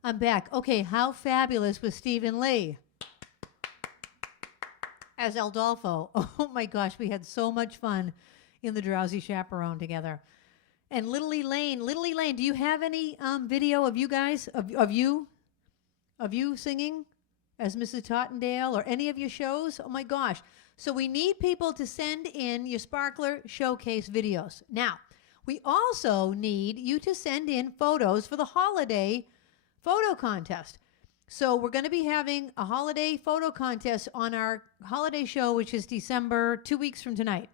I'm back. Okay, how fabulous was Stephen Lee as Aldolfo? Oh my gosh, we had so much fun in the Drowsy Chaperone together. And Little Elaine, do you have any video of you guys, of you singing as Mrs. Tottendale or any of your shows? Oh my gosh. So we need people to send in your Sparkler Showcase videos. Now, we also need you to send in photos for the holiday photo contest. So we're going to be having a holiday photo contest on our holiday show, which is December, 2 weeks from tonight.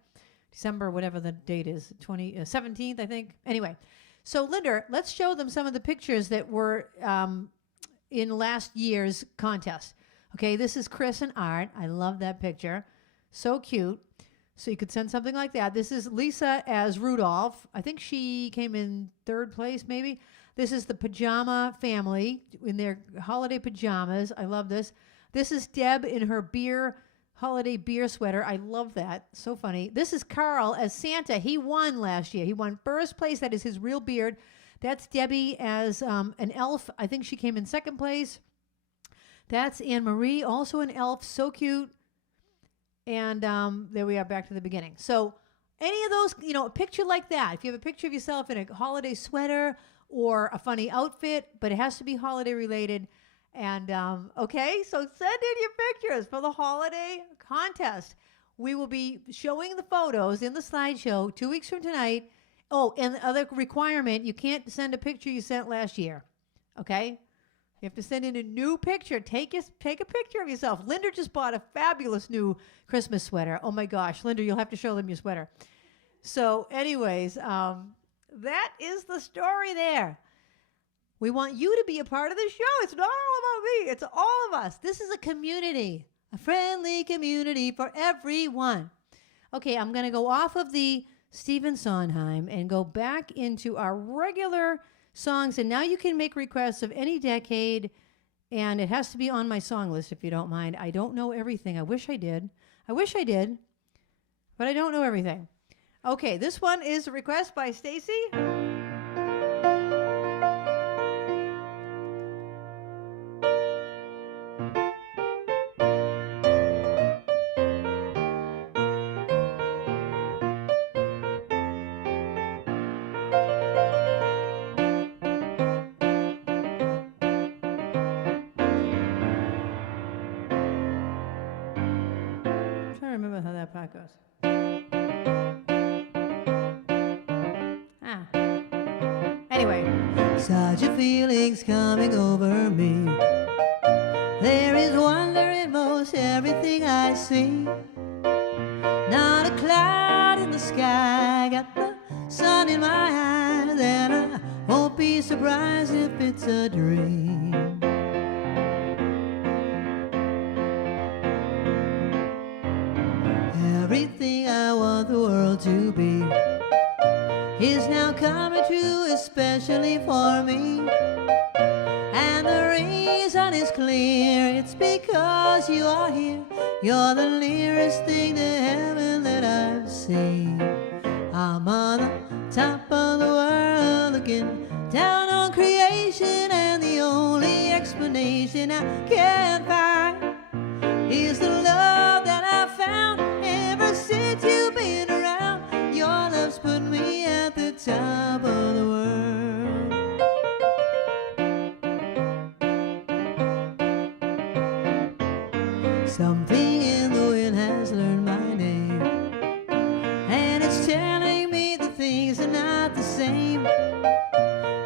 December, whatever the date is, 17th, I think. Anyway, so Linda, let's show them some of the pictures that were in last year's contest. Okay, this is Chris and Art. I love that picture. So cute. So you could send something like that. This is Lisa as Rudolph. I think she came in 3rd place, maybe. This is the pajama family in their holiday pajamas. I love this. This is Deb in her holiday beer sweater. I love that. So funny. This is Carl as Santa. He won last year. He won 1st place. That is his real beard. That's Debbie as an elf. I think she came in 2nd place. That's Anne Marie, also an elf. So cute. And there we are, back to the beginning. So any of those, a picture like that. If you have a picture of yourself in a holiday sweater or a funny outfit, but it has to be holiday related. And, okay, so send in your pictures for the holiday contest. We will be showing the photos in the slideshow 2 weeks from tonight. Oh, and the other requirement, you can't send a picture you sent last year, okay? You have to send in a new picture. Take a picture of yourself. Linda just bought a fabulous new Christmas sweater. Oh, my gosh. Linda, you'll have to show them your sweater. So, anyways, that is the story there. We want you to be a part of the show. It's not all about me. It's all of us. This is a community, a friendly community for everyone. Okay, I'm going to go off of the Stephen Sondheim and go back into our regular songs. And now you can make requests of any decade, and it has to be on my song list if you don't mind. I don't know everything. I wish I did, but I don't know everything. Okay, this one is a request by Stacy. Remember how that part goes. Anyway. Such a feeling's coming over me. There is wonder in most everything I see. Not a cloud in the sky, got the sun in my eyes, and I won't be surprised if it's a dream. Everything I want the world to be is now coming true, especially for me. And the reason is clear, it's because you are here. You're the nearest thing to heaven that I've seen. I'm on the top of the world looking down on creation, and the only explanation I can find is the love that I found. Ever since you've been around, your love's put me at the top of the world. Something in the wind has learned my name, and it's telling me that things are not the same.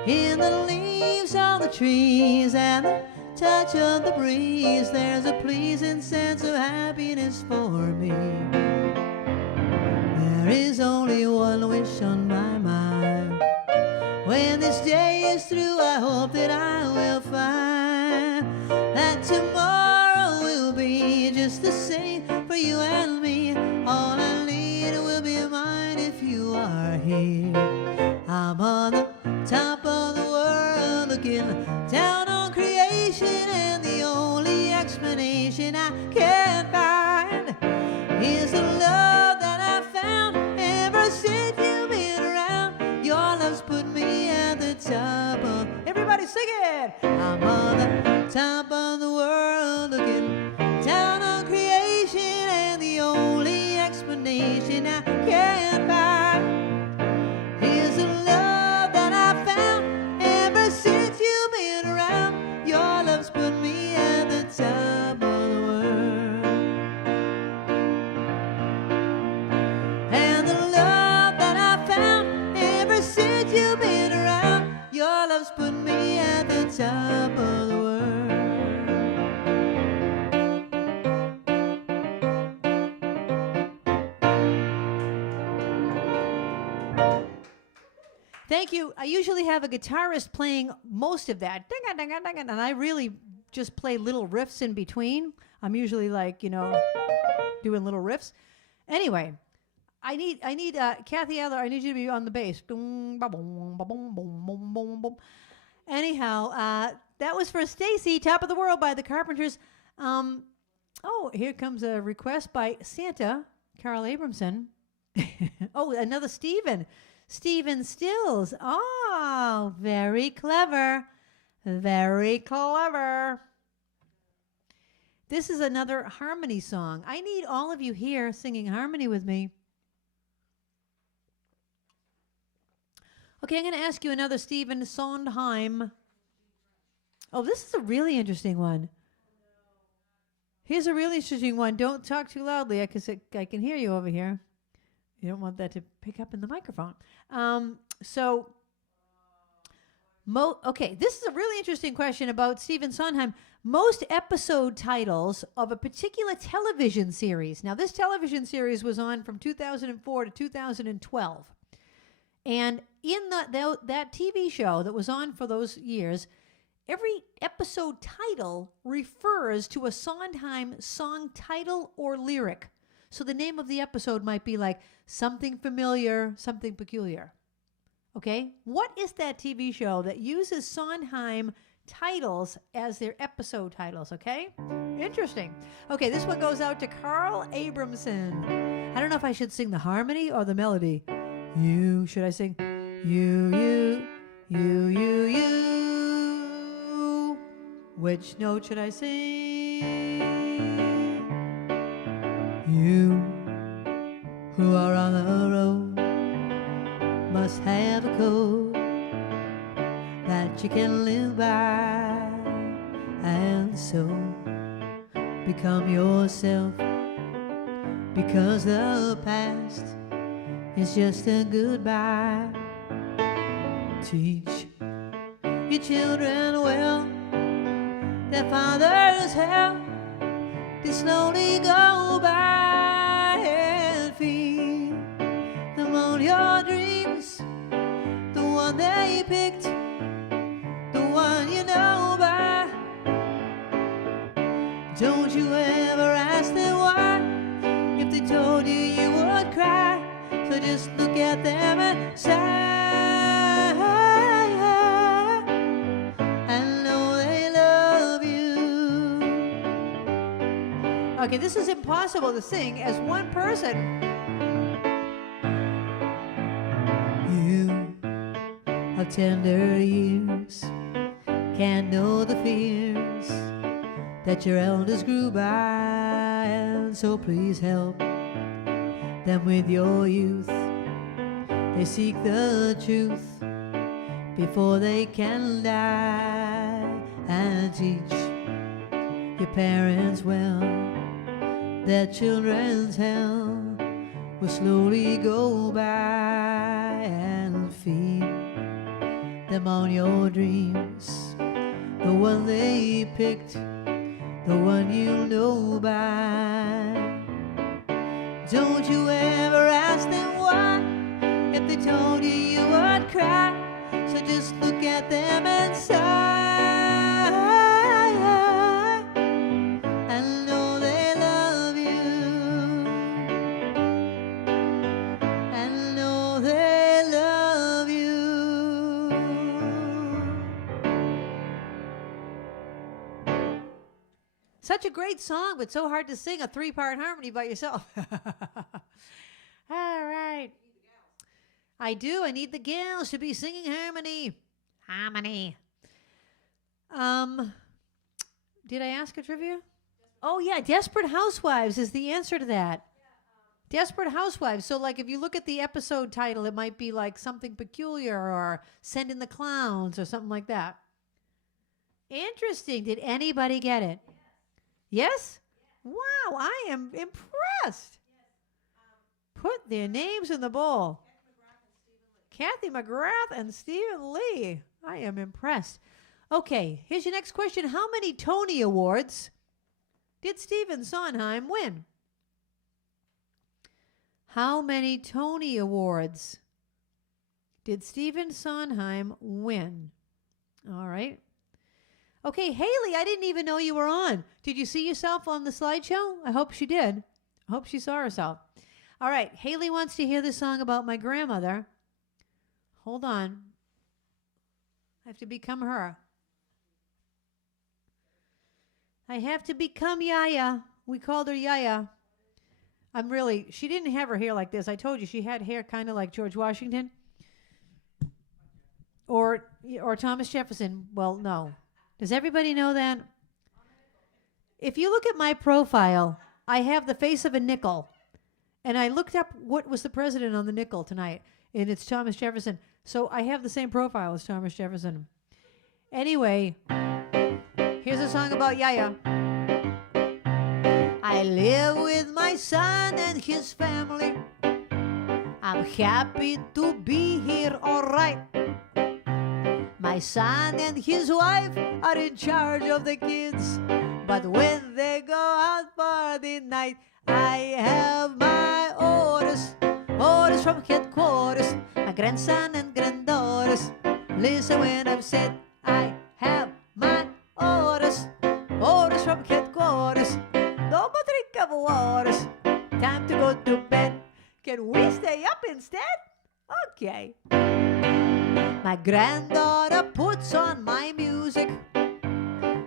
In the leaves on the trees and the touch of the breeze, there's a pleasing sense of happiness for me. There is only one wish on my mind. When this day is through, I hope that I will find that tomorrow will be just the same for you and me. All I need will be mine if you are here. I'm on the top of the world looking down on creation, and the only explanation I can find is the love that I found. Ever since you've been around, your love's put me at the top of sing it. I'm on the top of the world looking down on creation, and the only explanation I can find is the love that I found ever since you've been around. Your love's put me at the top of the world. And the love that I found ever since you've been around, your love's put me at the top of the world. Thank you. I usually have a guitarist playing most of that, and I really just play little riffs in between. I'm usually like, doing little riffs. Anyway, I need Kathy Adler, I need you to be on the bass. Anyhow, that was for Stacy, Top of the World by the Carpenters. Here comes a request by Santa, Carol Abramson. Oh, another Stephen Stills. Oh, very clever. Very clever. This is another harmony song. I need all of you here singing harmony with me. Okay, I'm going to ask you another Stephen Sondheim. Oh, this is a really interesting one. Here's a really interesting one. Don't talk too loudly because I can hear you over here. You don't want that to pick up in the microphone. Okay, this is a really interesting question about Stephen Sondheim. Most episode titles of a particular television series. Now, this television series was on from 2004 to 2012. And in that TV show that was on for those years, every episode title refers to a Sondheim song title or lyric. So the name of the episode might be like Something Familiar, Something Peculiar. Okay? What is that TV show that uses Sondheim titles as their episode titles? Okay? Interesting. Okay, this one goes out to Carl Abramson. I don't know if I should sing the harmony or the melody. Should I sing? You. Which note should I sing? You who are on the road must have a code that you can live by, and so become yourself, because the past is just a goodbye. Teach your children well, their father's help to slowly go by, and feed them all your dreams, the one they picked, the one you know by. Don't you ever ask them why, if they told you you would cry, so just look at them and sigh. Okay, this is impossible to sing as one person. You of tender years can't know the fears that your elders grew by, and so please help them with your youth. They seek the truth before they can die, and teach your parents well, their children's hell will slowly go by, and feed them on your dreams, the one they picked, the one you know by. Don't you ever ask them why, if they told you you would cry, so just look at them and sigh. Such a great song, but so hard to sing a 3-part harmony by yourself. All right. I do. I need the gals to be singing harmony. Harmony. Did I ask a trivia? Oh, yeah. Desperate Housewives is the answer to that. Desperate Housewives. So, like, if you look at the episode title, it might be like Something Peculiar or Send in the Clowns or something like that. Interesting. Did anybody get it? Yes? Wow, I am impressed. Put their names in the bowl. Kathy McGrath and Stephen Lee. I am impressed. Okay, here's your next question. How many Tony Awards did Stephen Sondheim win? How many Tony Awards did Stephen Sondheim win? All right. Okay, Haley, I didn't even know you were on. Did you see yourself on the slideshow? I hope she did. I hope she saw herself. All right, Haley wants to hear the song about my grandmother. Hold on. I have to become her. I have to become Yaya. We called her Yaya. She didn't have her hair like this. I told you she had hair kind of like George Washington. Or Thomas Jefferson. Well, no. Does everybody know that? If you look at my profile, I have the face of a nickel. And I looked up what was the president on the nickel tonight, and it's Thomas Jefferson. So I have the same profile as Thomas Jefferson. Anyway, here's a song about Yaya. I live with my son and his family. I'm happy to be here, all right. My son and his wife are in charge of the kids. But when they go out for the night, I have my orders, orders from headquarters, my grandson and granddaughters. Listen when I've said I have my orders, orders from headquarters. No more drink of waters, time to go to bed. Can we stay up instead? Okay. My granddaughter puts on my music.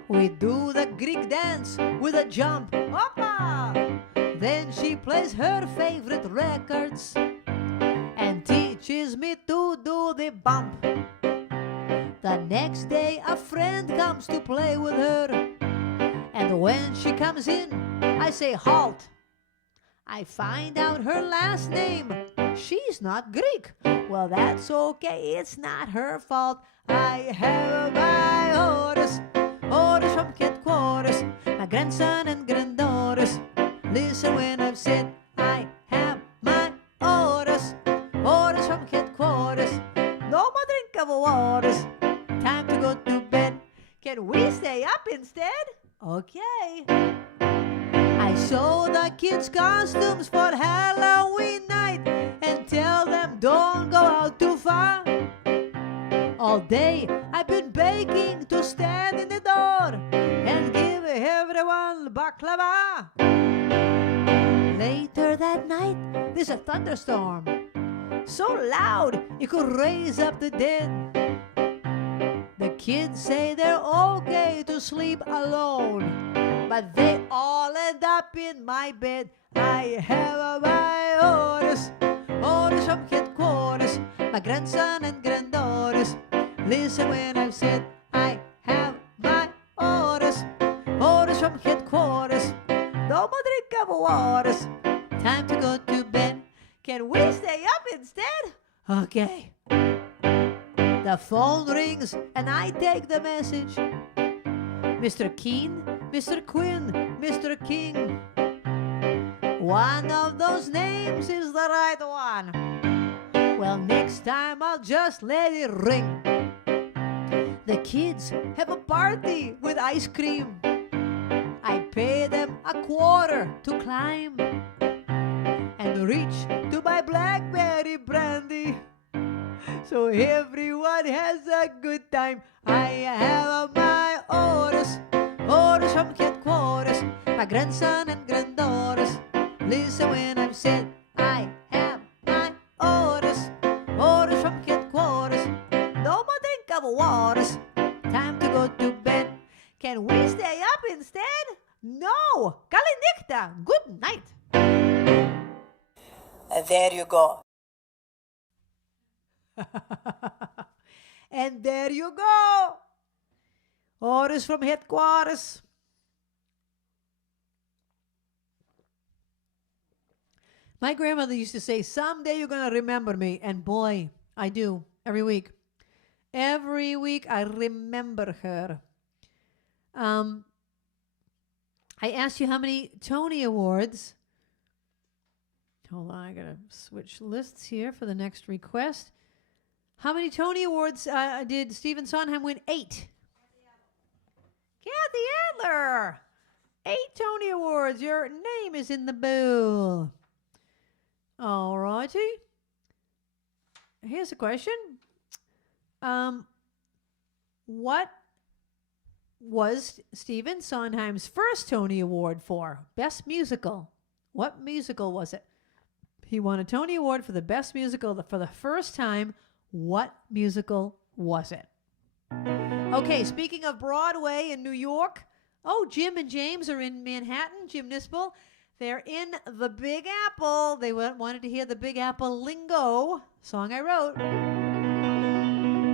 We do the Greek dance with a jump. Hoppa! Then she plays her favorite records and teaches me to do the bump. The next day a friend comes to play with her, and when she comes in, I say halt. I find out her last name. She's not Greek. Well, that's okay. It's not her fault. I have my orders, orders from headquarters, my grandson and granddaughters. Listen when I've said I have my orders, orders from headquarters. No more drink of waters. Time to go to bed. Can we stay up instead? Okay. I sew the kids' costumes for Halloween night and tell them don't go out too far. All day I've been baking to stand in the door and give everyone baklava. Later that night there's a thunderstorm, so loud it could raise up the dead. The kids say they're okay to sleep alone, but they all end up in my bed. I have my orders, orders from headquarters, my grandson and granddaughters. Listen when I've said I have my orders, orders from headquarters. No more drink of waters. Time to go to bed. Can we stay up instead? Okay. The phone rings and I take the message. Mr. Keen, Mr. Quinn, Mr. King. One of those names is the right one. Well, next time I'll just let it ring. The kids have a party with ice cream. I pay them $25 to climb and reach to my blackberry brandy, so everyone has a good time. I have my orders, orders from headquarters, my grandson and granddaughters. Listen when I've said I have my orders, orders from headquarters. No more drink of waters. Time to go to bed. Can we stay up instead? No. Kalinikta. Good night. There you go. And there you go. Orders from headquarters. My grandmother used to say, someday you're going to remember me. And boy, I do. Every week. Every week I remember her. I asked you how many Tony Awards. Hold on, I got to switch lists here for the next request. How many Tony Awards did Stephen Sondheim win? 8. Kathy Adler. 8 Tony Awards. Your name is in the bowl. All righty. Here's a question. What was Stephen Sondheim's first Tony Award for? Best musical. What musical was it? He won a Tony Award for the best musical for the first time. What musical was it? Okay, speaking of Broadway in New York. Oh, Jim and James are in Manhattan, Jim Nispel. They're in the Big Apple. They wanted to hear the Big Apple lingo, song I wrote.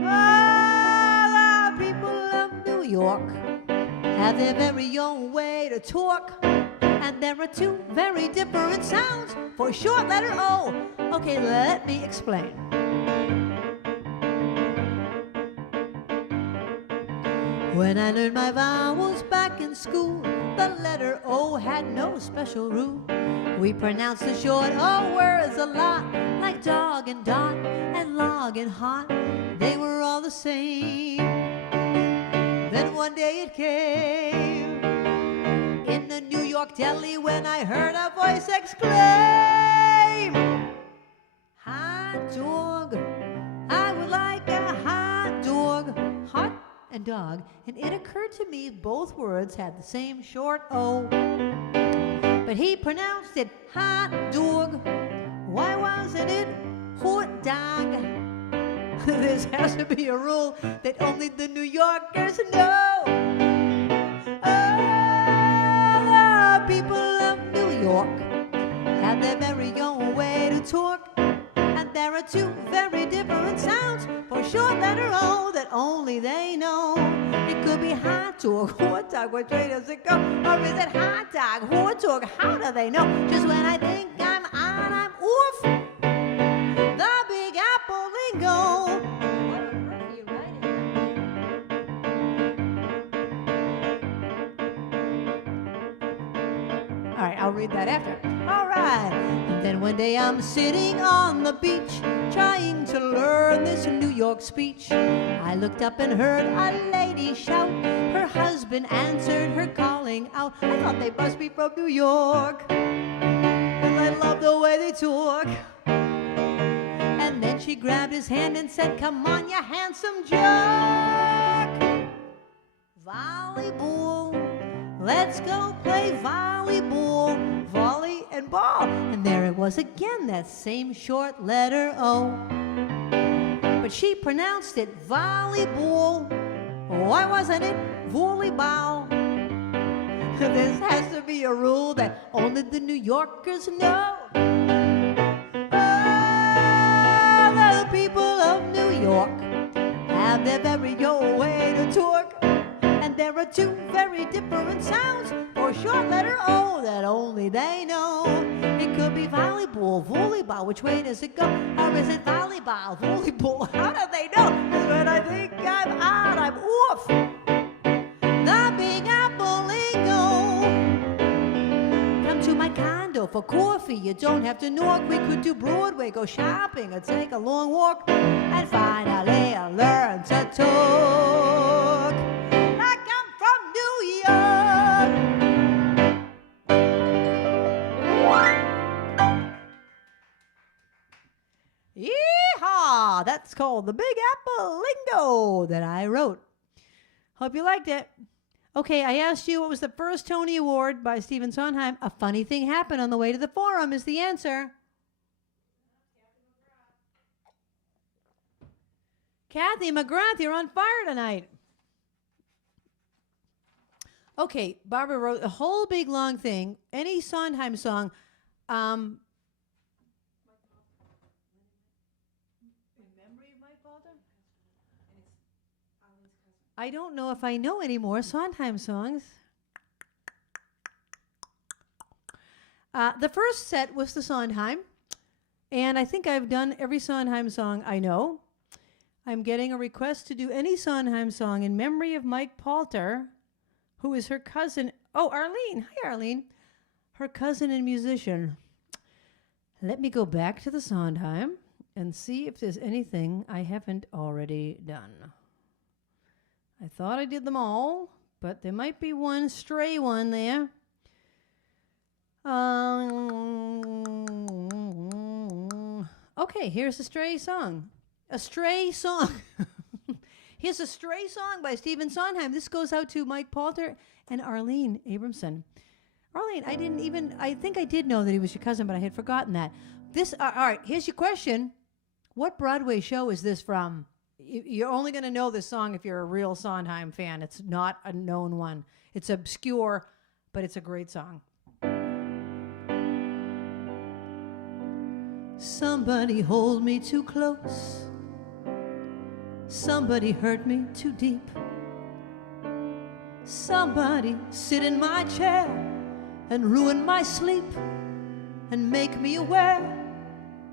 Ah, the people of New York have their very own way to talk. And there are 2 very different sounds for short letter O. Okay, let me explain. When I learned my vowels back in school, the letter O had no special rule. We pronounced the short O words a lot, like dog and dot and log and hot. They were all the same. Then one day it came in the New York deli when I heard a voice exclaim, hot dog, I would like a hot dog. Hot and dog, and it occurred to me both words had the same short O, but he pronounced it hot dog. Why wasn't it hot dog? This has to be a rule that only the New Yorkers know. Oh, the people of New York have their very own way to talk. And there are 2 very different sounds for short letter O that only they know. It could be hot dog, hot dog, which way does it go? Or is it hot dog, hot dog, how do they know? Just when I think I'm on, I'm off. The Big Apple lingo. What on earth are you writing? All right, I'll read that after. All right. And then one day I'm sitting on the beach trying to learn this New York speech. I looked up and heard a lady shout. Her husband answered her calling out. I thought they must be from New York, and I love the way they talk. And then she grabbed his hand and said, come on, you handsome jock. Volleyball, let's go play volleyball. Volley and ball. And there it was again, that same short letter O. But she pronounced it volleyball. Why wasn't it volleyball? This has to be a rule that only the New Yorkers know. Oh, the people of New York have their very own way to talk. And there are 2 very different sounds for short letter O that only they know. It could be volleyball, volleyball, which way does it go? Or is it volleyball, volleyball? How do they know? Because when I think I'm on, I'm off. The Big Apple lingo. Come to my condo for coffee. You don't have to knock. We could do Broadway, go shopping, or take a long walk. And finally I learn to talk. Yeehaw! That's called the Big Apple lingo that I wrote. Hope you liked it. Okay, I asked you what was the first Tony Award by Stephen Sondheim. A funny thing happened on the way to the forum is the answer. Kathy McGrath, you're on fire tonight. Okay, Barbara wrote a whole big long thing. Any Sondheim song. In memory of my father? I don't know if I know any more Sondheim songs. The first set was the Sondheim, and I think I've done every Sondheim song I know. I'm getting a request to do any Sondheim song in memory of Mike Poulter, who is her cousin. Oh, Arlene. Hi, Arlene. Her cousin and musician. Let me go back to the Sondheim and see if there's anything I haven't already done. I thought I did them all, but there might be one stray one there. Okay, here's a stray song. A stray song. Here's a stray song by Stephen Sondheim. This goes out to Mike Poulter and Arlene Abramson. Arlene, I think I did know that he was your cousin, but I had forgotten that. All right, here's your question. What Broadway show is this from? You're only going to know this song if you're a real Sondheim fan. It's not a known one. It's obscure, but it's a great song. Somebody hold me too close. Somebody hurt me too deep. Somebody sit in my chair and ruin my sleep and make me aware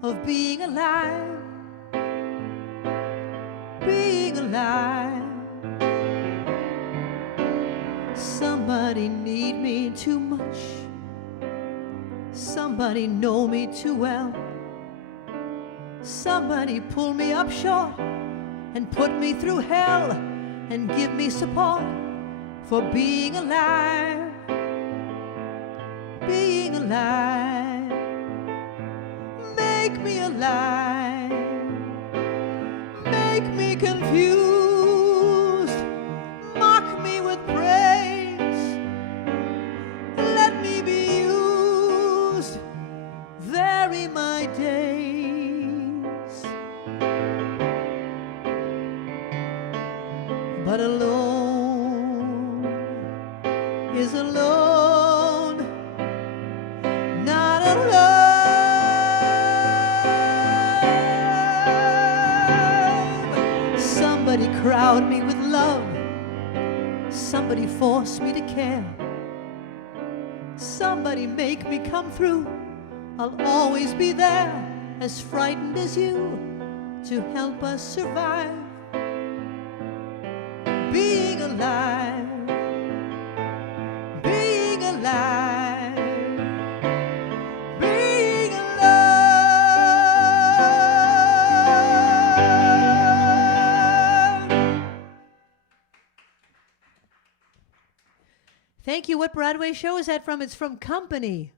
of being alive. Being alive. Somebody need me too much. Somebody know me too well. Somebody pull me up short and put me through hell and give me support for being alive. Being alive. Make me alive. Make me confused. Mock me with praise. Let me be used. Vary my days. But alone is alone, not alone. Somebody crowd me with love. Somebody force me to care. Somebody make me come through. I'll always be there, as frightened as you, to help us survive. Being alive, being alive, being alive. Thank you. What Broadway show is that from? It's from Company.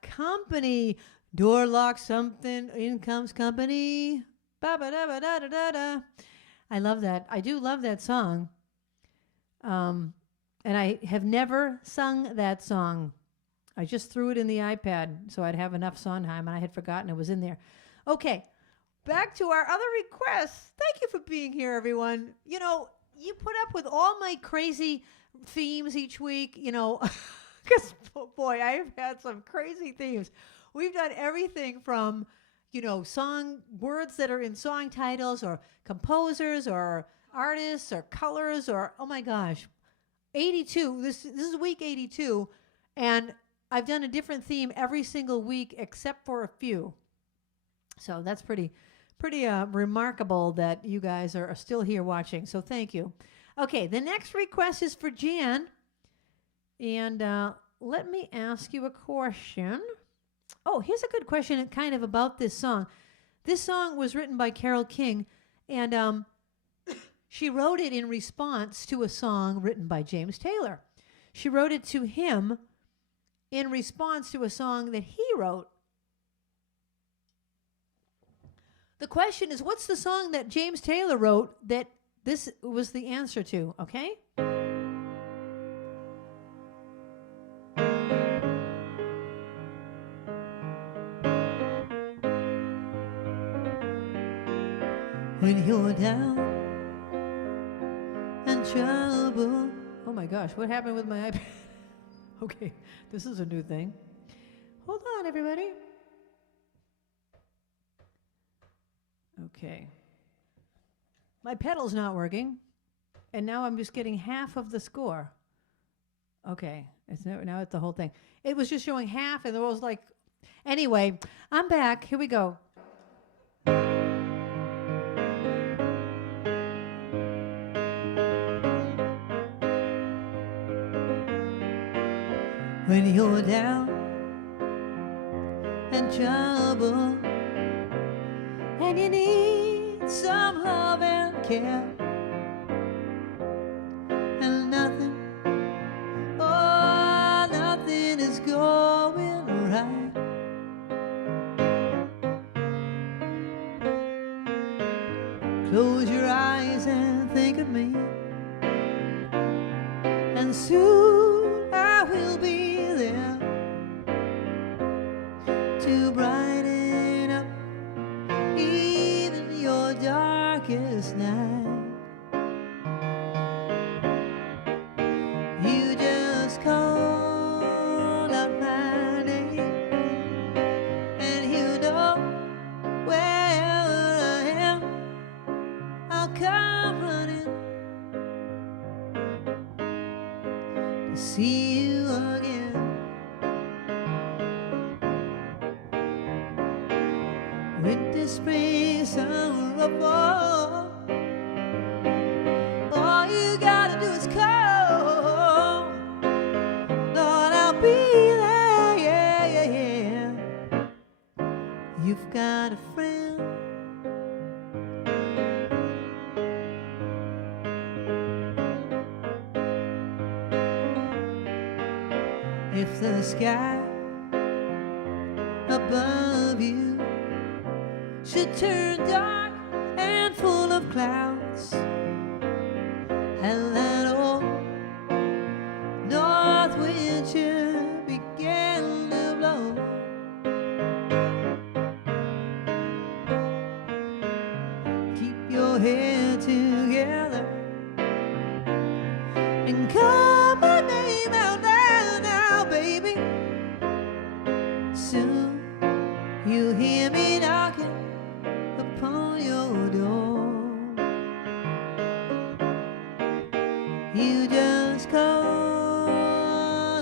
Company. Door lock something, in comes company. Ba-ba-da-ba-da-da-da-da. I love that. I do love that song. And I have never sung that song. I just threw it in the iPad so I'd have enough Sondheim, and I had forgotten it was in there. Okay, back to our other requests. Thank you for being here, everyone. You know, you put up with all my crazy themes each week, you know, because, boy, I've had some crazy themes. We've done everything from, you know, song words that are in song titles, or composers, or artists, or colors, or, oh my gosh, 82. This is week 82, and I've done a different theme every single week except for a few. So that's pretty remarkable that you guys are still here watching. So thank you. Okay, the next request is for Jan, and let me ask you a question. Oh, here's a good question kind of about this song. This song was written by Carole King, and she wrote it in response to a song written by James Taylor. She wrote it to him in response to a song that he wrote. The question is, what's the song that James Taylor wrote that this was the answer to, okay? When you're down and trouble. Oh my gosh, what happened with my iPad? Okay, this is a new thing. Hold on, everybody. Okay. My pedal's not working. and now I'm just getting half of the score. Okay, now it's the whole thing. It was just showing half, and it was like, anyway, I'm back. Here we go. When you're down and trouble, and you need some love and care, and nothing, oh, nothing is going right. Close your eyes and think of me, and soon I will be there to brighten up even your darkest night. You just call out my name, and you know where I am. I'll come running to see you again. Winter, spring, summer, or fall, all you gotta do is call. Lord, I'll be there, yeah, yeah, yeah. You've got a friend. If the sky above you should turn dark and full of clouds, and that old north wind should begin to blow, keep your head together and call my name out loud now, baby. Soon you hear me knocking upon your door. You just call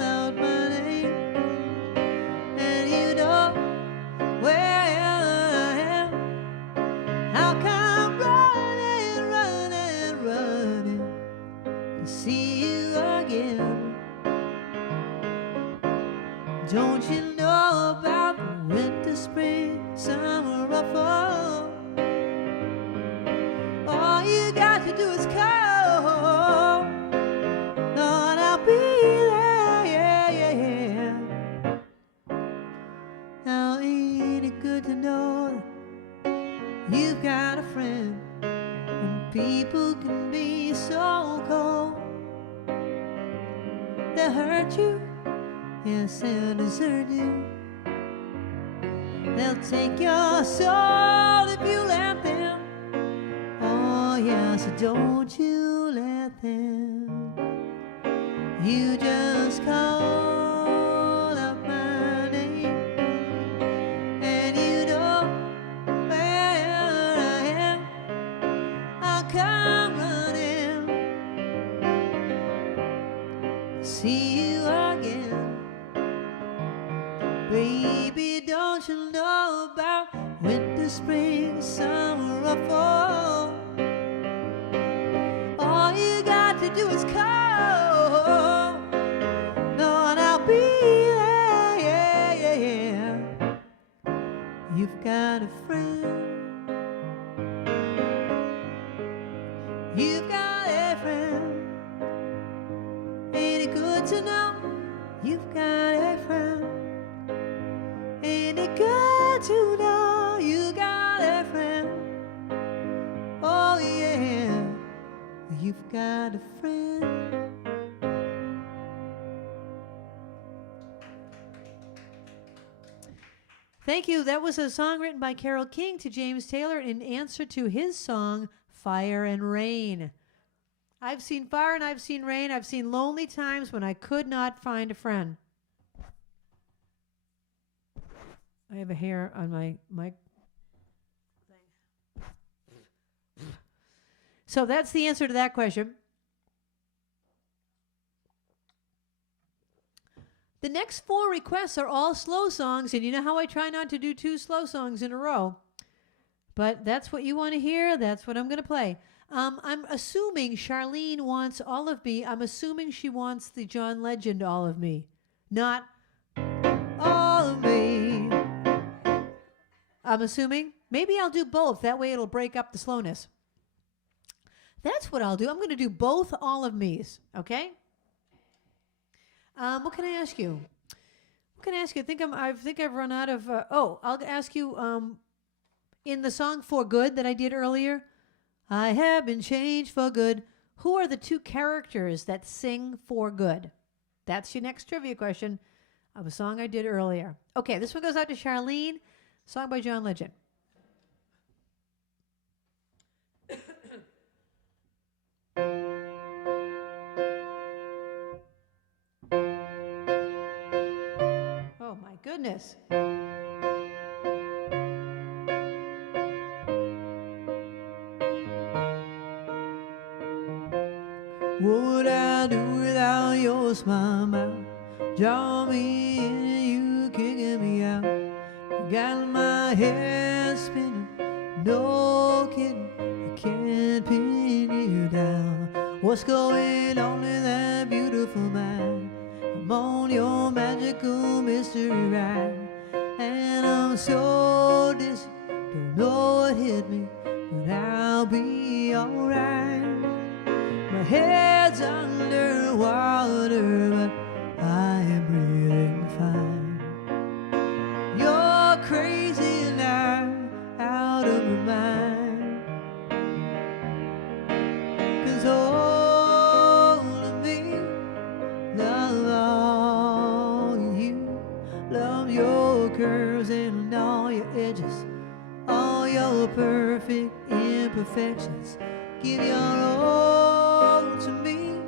out my name, and you know where I am. I'll come running, running, running to see you again. Don't you know about winter, spring, summer, or fall? All you got to do is call. Lord, I'll be there, yeah, yeah, yeah. Now ain't it good to know you've got a friend when people can be so cold? They'll hurt you, yes, they'll desert you. They'll take your soul if you let them. Oh, yeah, so don't you let them. You just call out my name, and you know where I am. I'll come running to see you again. Baby, don't you know about winter, spring, summer, or fall? All you got to do is call. Lord, I'll be there, yeah, yeah, yeah. You've got a friend. You've got a friend. Ain't it good to know you've got a friend? Ain't it good to know you got a friend? Oh yeah, you've got a friend. Thank you. That was a song written by Carole King to James Taylor in answer to his song, Fire and Rain. I've seen fire and I've seen rain. I've seen lonely times when I could not find a friend. I have a hair on my mic thing. So that's the answer to that question. The next 4 requests are all slow songs, and you know how I try not to do 2 slow songs in a row. But that's what you want to hear. That's what I'm going to play. I'm assuming Charlene wants All of Me. I'm assuming she wants the John Legend All of Me, not All of Me. I'm assuming. Maybe I'll do both. That way it'll break up the slowness. That's what I'll do. I'm going to do both All of Me's, okay? What can I ask you? What can I ask you? I think I've run out of. I'll ask you. In the song "For Good" that I did earlier, I have been changed for good. Who are the 2 characters that sing "For Good"? That's your next trivia question of a song I did earlier. Okay, this one goes out to Charlene. Song by John Legend. Oh my goodness. What would I do without your smile, mouth? Draw me in, you kicking me out. You got my head spinning, no kidding. I can't pin you down. What's going on in that beautiful mind? I'm on your magical mystery ride, and I'm so dizzy, don't know what hit me, but I'll be alright. My head's underwater, but I am breathing fine. You're crazy and I'm out of my mind. 'Cause all of me love all you, love your curves and all your edges, all your perfect imperfections. Give your all to me,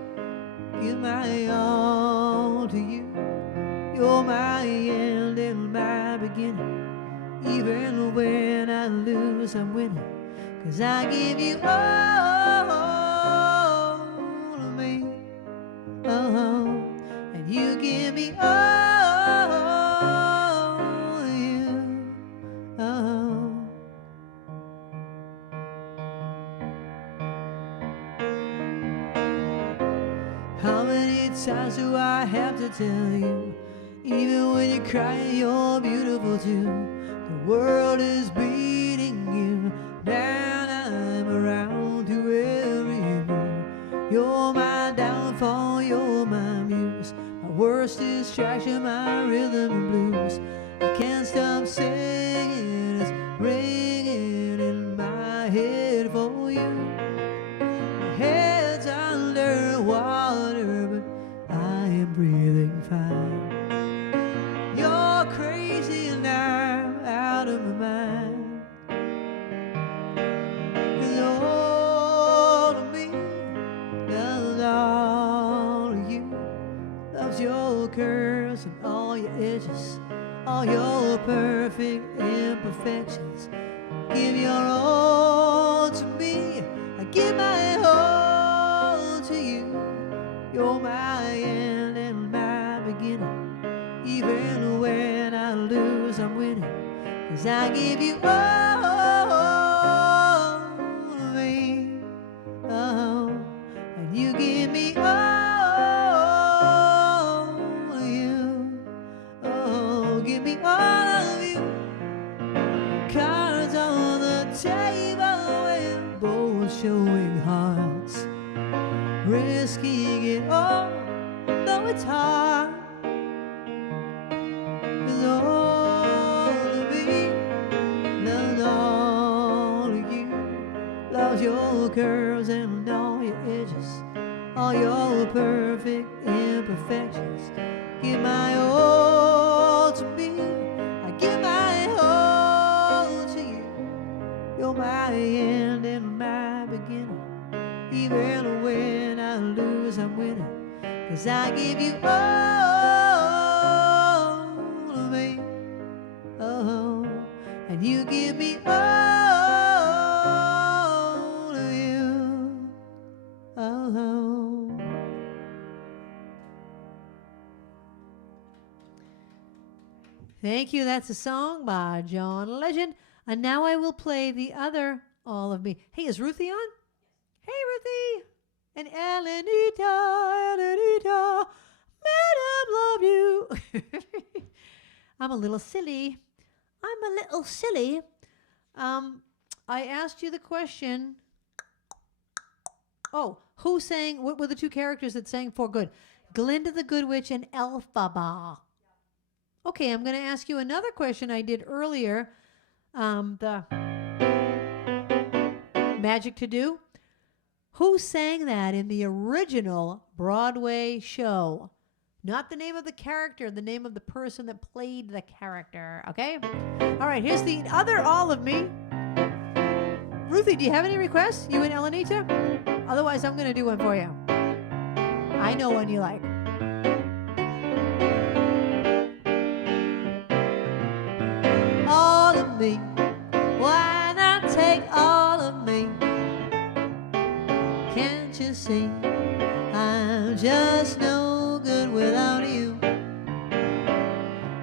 give my all to you. You're my end and my beginning. Even when I lose, I'm winning. 'Cause I give you all of me, and you give me all of you, How many times do I have to tell you? Even when you're crying, you're beautiful too. The world is beating you down. I'm around to every move. You're my downfall, you're my muse. My worst distraction, my rhythm and blues. I can't stop singing, it's ringing in my head for you. My head's underwater, but I am breathing fine. You're crazy and I'm out of my mind. 'Cause all of me loves all of you, loves your curves and all your edges, all your perfect imperfections. Give your all to me, I give my all to you. You're my end and my beginning. Even when I lose, I'm winning. 'Cause I give you all of me, and you give me all of you. Oh, give me all of you. Cards on the table and both showing hearts, risking it all, though it's hard. 'Cause all of me loves all of you, loves your curves and all your edges, all your perfect imperfections. Give my all to me, I give my all to you. You're my end and my beginning. Even when I lose, I'm winning. 'Cause I give you all of me, and you give me all of you. Thank you. That's a song by John Legend. And now I will play the other All of Me. Hey, is Ruthie on? Hey, Ruthie. And Elenita, Madam love you. I'm a little silly. I asked you the question. Oh, who sang? What were the two characters that sang For Good? Glinda the Good Witch and Elphaba. Okay, I'm going to ask you another question I did earlier. The Magic to Do. Who sang that in the original Broadway show? Not the name of the character, the name of the person that played the character, okay? All right, here's the other All of Me. Ruthie, do you have any requests? You and Elenita? Otherwise, I'm going to do one for you. I know one you like. All of me. Why not take all of me? Can't you see? I'm just no good without you.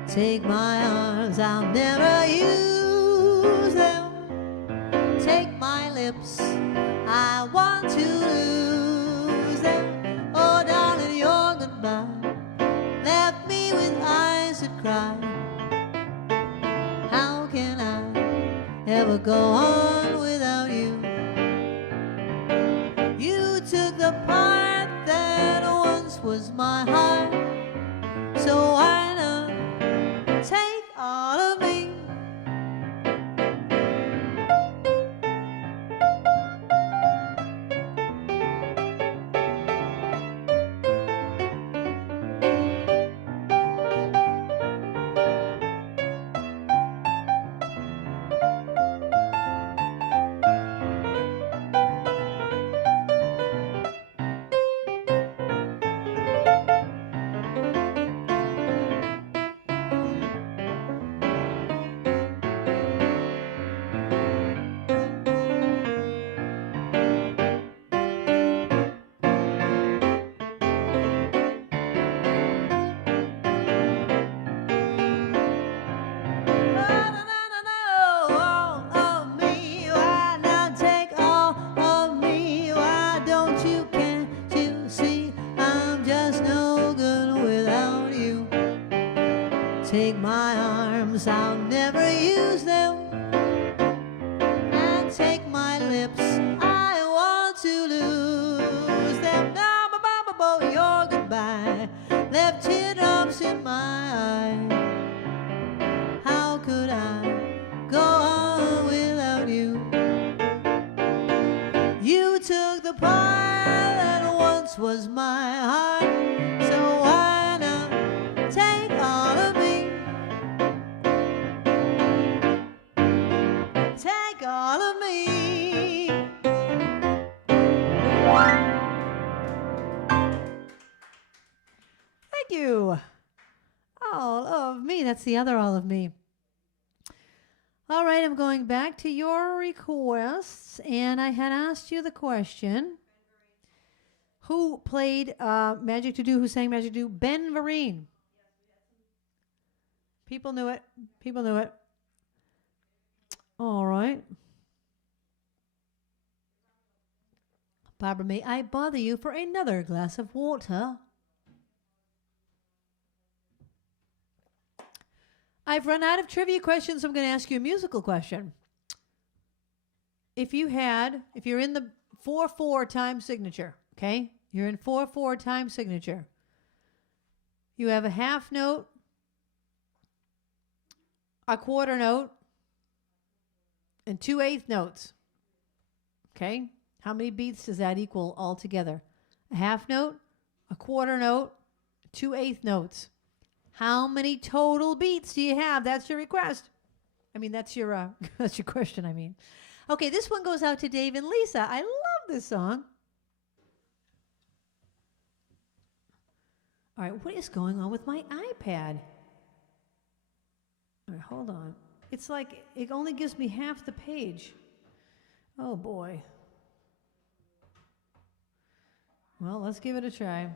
Take my arms, I'll never use them. Take my lips, I want to lose them. Oh, darling, your goodbye left me with eyes that cry. How can I ever go on without you? You took the part that once was my heart, so why not take all of me? Take my arms, I'll never use them. And take my lips, I want to lose them. Now, your goodbye left teardrops in my eye. How could I go on without you? You took the part that once was my heart, so why not take all of me? Take all of me. Thank you. All of me. That's the other all of me. All right, I'm going back to your requests, and I had asked you the question. Who played Magic to Do? Who sang Magic to Do? Ben Vereen. People knew it. People knew it. All right. Barbara, may I bother you for another glass of water? I've run out of trivia questions. I'm going to ask you a musical question. If you're in the 4/4 time signature, okay? You're in 4/4 time signature. You have a half note, a quarter note, and 2/8 notes. Okay? How many beats does that equal altogether? A half note, a quarter note, 2/8 notes. How many total beats do you have? That's your request. I mean, that's your that's your question, I mean. Okay, this one goes out to Dave and Lisa. I love this song. All right, what is going on with my iPad? All right, hold on. It's like it only gives me half the page. Oh, boy. Well, let's give it a try.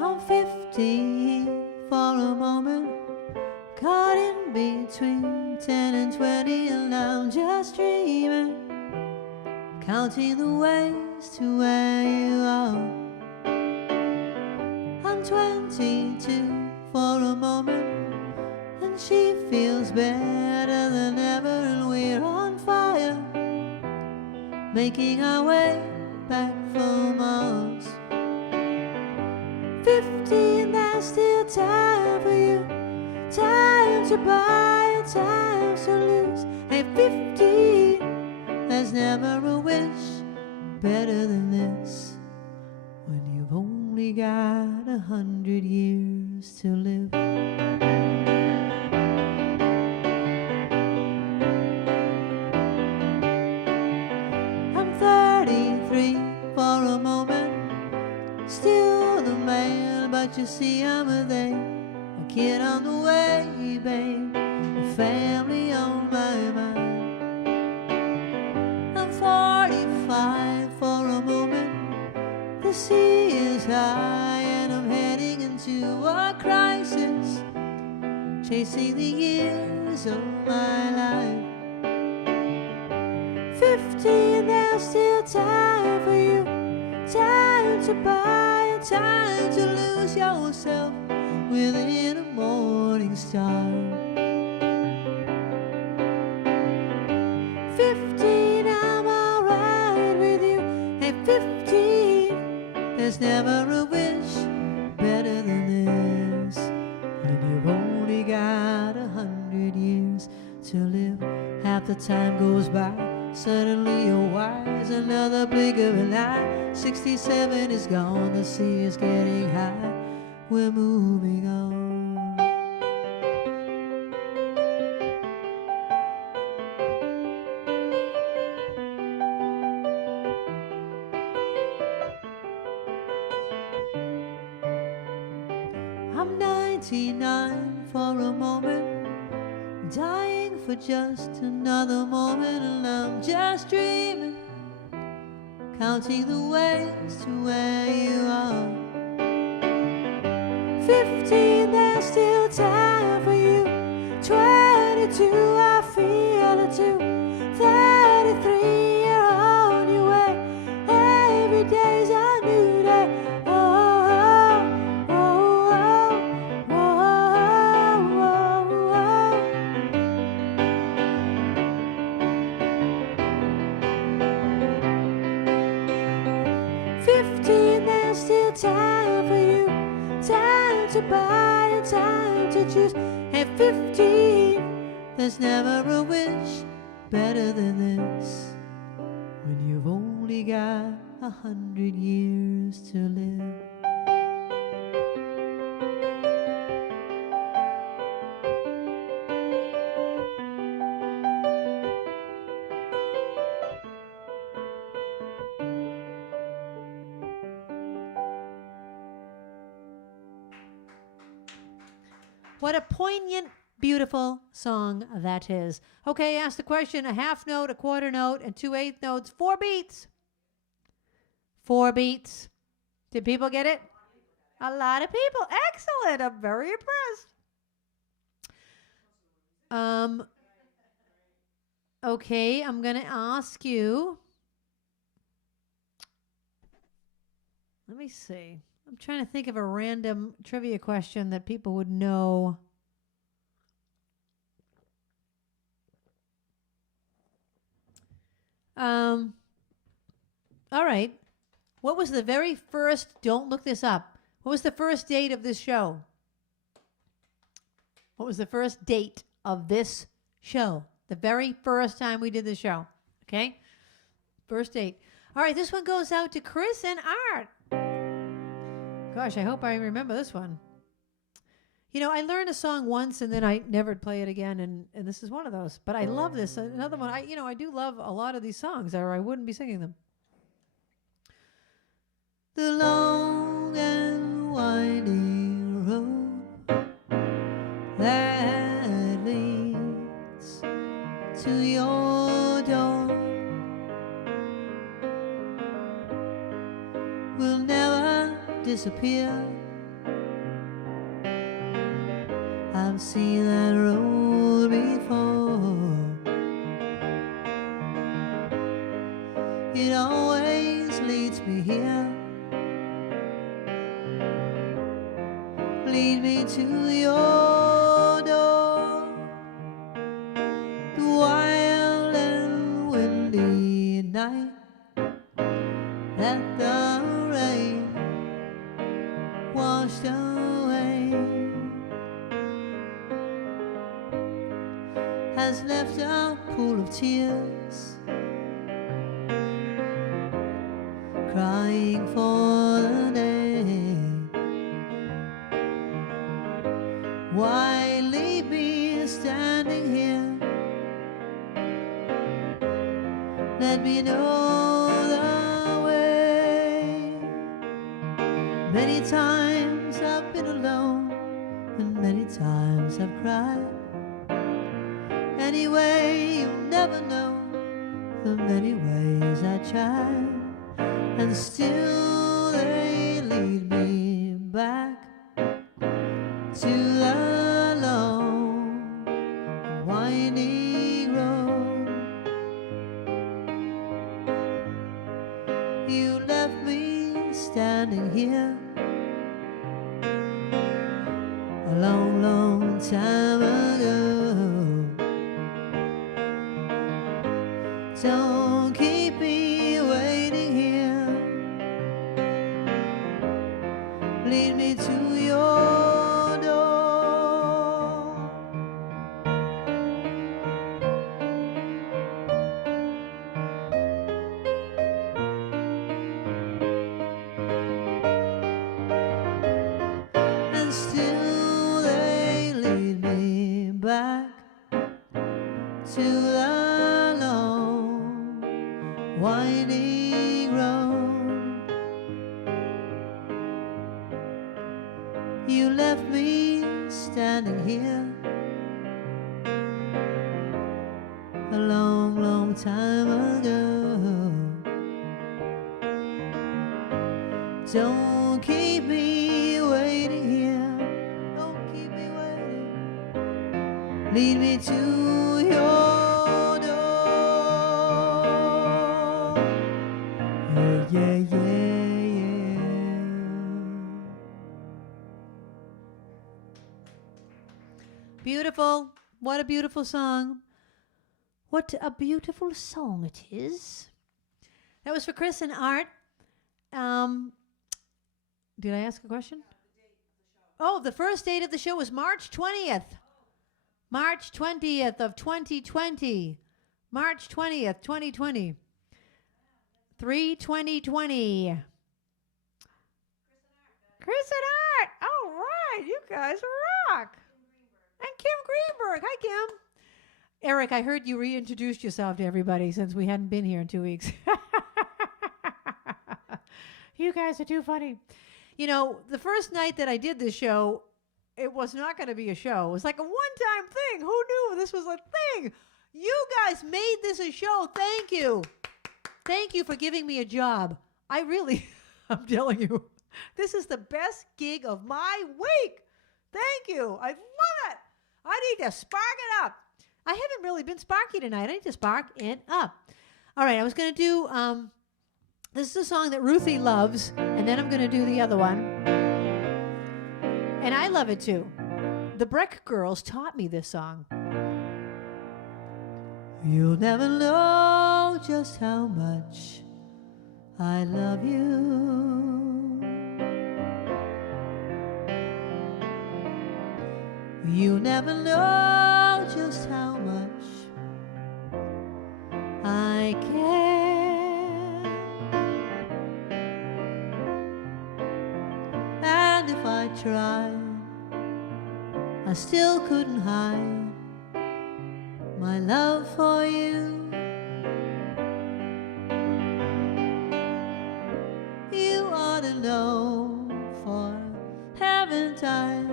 I'm 50 for a moment, caught in between 10 and 20, and I'm just dreaming, counting the ways to where you are. I'm 22 for a moment, and she feels better than ever, and we're on fire, making our way back from Mars. 50 and there's still time for you, time to buy and time to lose. Hey, 50, there's never a wish better than this, when you've only got 100 years to live. I'm 33 for a moment, still the man, but you see I'm a they, a kid on the way, babe, a family on my mind. I'm 45 for a moment, the sea is high and I'm heading into a crisis, chasing the years of my life. 50 and there's still time for you, time to buy and time to lose yourself within a morning star. 15, I'm alright with you. Hey, 15, there's never a wish better than this, when you've only got 100 years to live. Half the time goes by, suddenly you're wise, another blink of an eye, 67 is gone, the sea is getting high, we're moving on. I'm 99 for a moment, dying for just another moment, and I'm just dreaming, counting the ways to where you are. 15, there's still time for you. 22, I feel it too. 33, you're on your way. Every day's a new day. Oh, oh, oh, oh, oh, oh, oh. 15, there's still time for you, time to buy and time to choose. At 15, there's never a wish better than this, when you've only got 100 years to live. What a poignant, beautiful song that is. Okay, ask the question, a half note, a quarter note, and 2/8 notes, 4 beats. 4 beats. Did people get it? A lot of people. Excellent. I'm very impressed. Okay, I'm going to ask you. Let me see. I'm trying to think of a random trivia question that people would know. All right. What was the very first, don't look this up. What was the first date of this show? What was the first date of this show? The very first time we did the show. Okay? First date. All right, this one goes out to Chris and Art. Gosh, I hope I remember this one. You know, I learned a song once and then I never play it again, and this is one of those. But I love this. Another one. I do love a lot of these songs, or I wouldn't be singing them. The long and winding road that leads to your door will never disappear seen that road before. It always leads me here. Lead me to your door. The wild and windy night that the rain washed away has left a pool of tears, crying for the day. Why leave me standing here? Let me know the way. Many times I've been alone, and many times I've cried. Anyway, you'll never know the many ways I tried, and still they lead me back to the long and winding road. You left me standing here a long, long time ago. Don't keep me waiting here. Lead me to your door. And still they lead me back to the long winding road. You left me standing here a long, long time ago. Don't keep me waiting here. Don't keep me waiting. Lead me to your door. Yeah, yeah, yeah, yeah. Beautiful. What a beautiful song. What a beautiful song it is. That was for Chris and Art. Did I ask a question? Oh, the first date of the show was March 20th. March 20th of 2020. March 20th, 2020. 3/20/20. Chris and Art. All right, you guys rock. And Kim Greenberg. Hi, Kim. Eric, I heard you reintroduced yourself to everybody since we hadn't been here in 2 weeks. You guys are too funny. You know, the first night that I did this show, it was not going to be a show. It was like a one-time thing. Who knew this was a thing? You guys made this a show. Thank you. Thank you for giving me a job. I really, I'm telling you, this is the best gig of my week. Thank you. I love it. I need to spark it up. I haven't really been sparky tonight. I need to spark it up. All right, I was going to do, this is a song that Ruthie loves, and then I'm going to do the other one. And I love it too. The Breck Girls taught me this song. You'll never know just how much I love you. You'll never know just how much I care. And if I tried, I still couldn't hide my love for you. You ought to know, for haven't I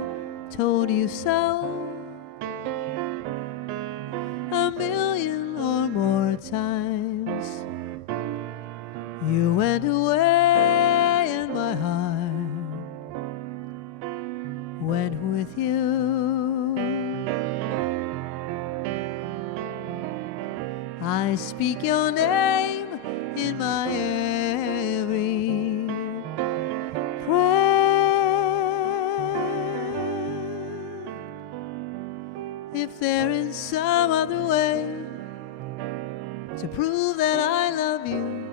told you so a million or more times? You went away and my heart went with you. I speak your name in my every prayer. If there is some other way to prove that I love you,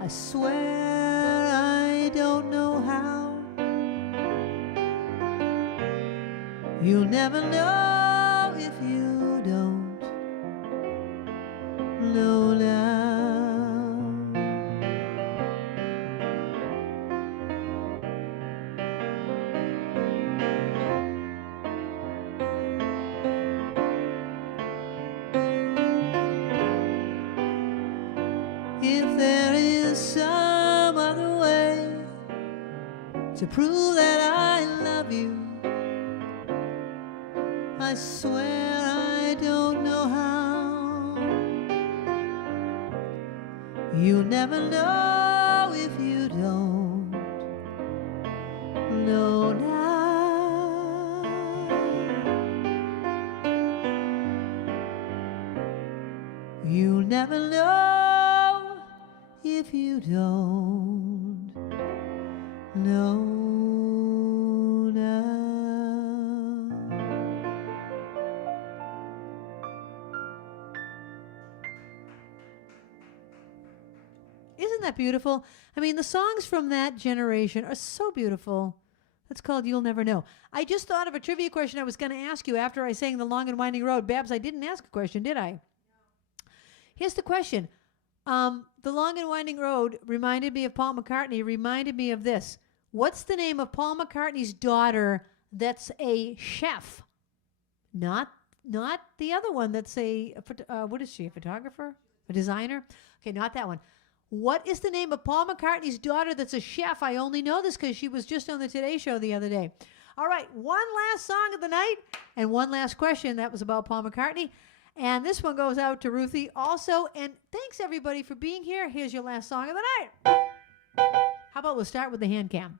I swear I don't know how. You'll never know if you don't know now. If there is some other way to prove that I love you, I swear I don't know how. You'll never know if you don't know now. You'll never know if you don't know now. Isn't that beautiful? I mean, the songs from that generation are so beautiful. That's called You'll Never Know. I just thought of a trivia question I was going to ask you after I sang The Long and Winding Road. Babs, I didn't ask a question, did I? No. Here's the question. The Long and Winding Road reminded me of Paul McCartney, reminded me of this. What's the name of Paul McCartney's daughter that's a chef? Not the other one that's what is she, a photographer? A designer? Okay, not that one. What is the name of Paul McCartney's daughter that's a chef? I only know this because she was just on the Today Show the other day. All right, one last song of the night and one last question. That was about Paul McCartney. And this one goes out to Ruthie also. And thanks, everybody, for being here. Here's your last song of the night. How about we'll start with the hand cam?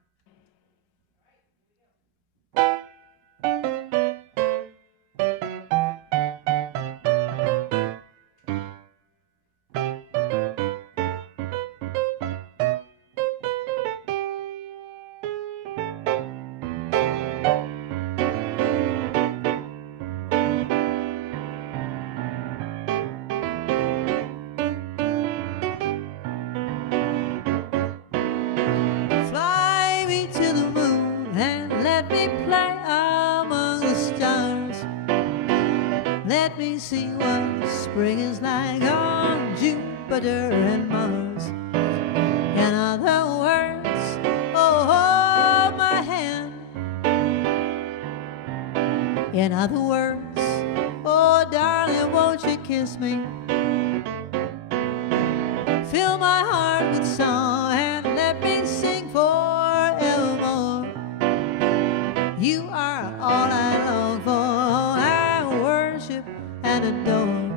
See what spring is like on Jupiter and Mars. In other words, oh, hold my hand. In other words, oh, darling, won't you kiss me? Fill my heart with song and let me sing forevermore. You are all I long for. I worship and adore.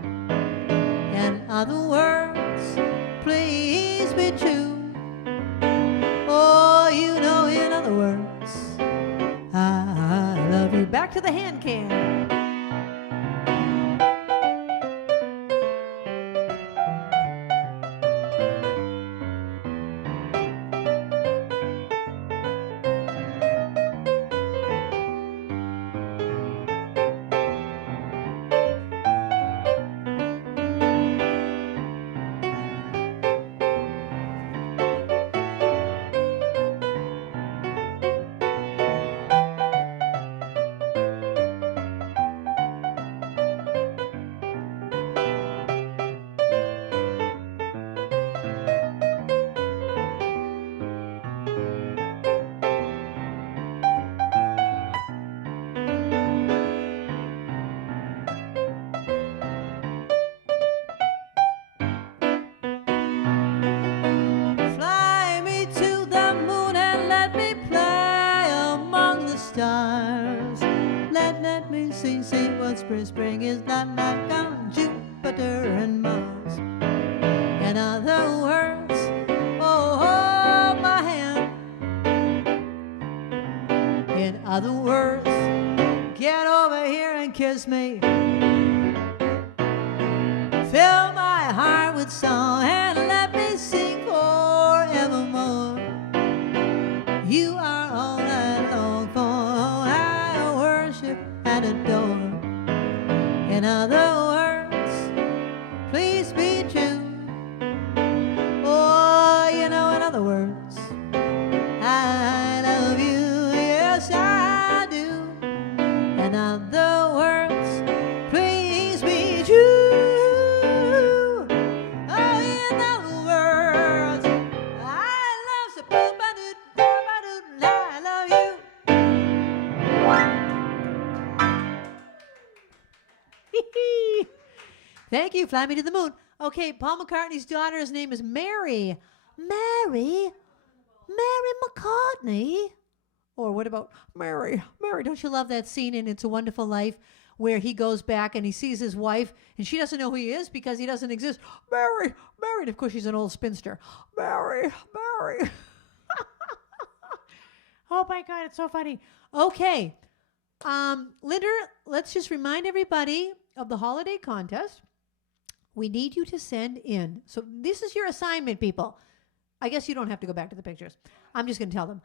In other words, please be true. Oh, you know, in other words, I love you. Back to the hand can. Spring is not like on Jupiter and Mars. In other words, oh, hold my hand. In other words, get over here and kiss me. song and let me sing forevermore. You are all I long for, I worship and adore. In other words, please be true. Oh, you know, in other words, I love you, yes I do. In other words, please be true. Oh, in other words, I love you. Thank you. Fly me to the moon. Okay, Paul McCartney's daughter's name is Mary. Mary McCartney. Or what about Mary? Mary, don't you love that scene in It's a Wonderful Life where he goes back and he sees his wife and she doesn't know who he is because he doesn't exist. Mary. And of course she's an old spinster. Mary. Oh my God, it's so funny. Okay. Linda, let's just remind everybody of the holiday contest. We need you to send in. So this is your assignment, people. I guess you don't have to go back to the pictures. I'm just going to tell them.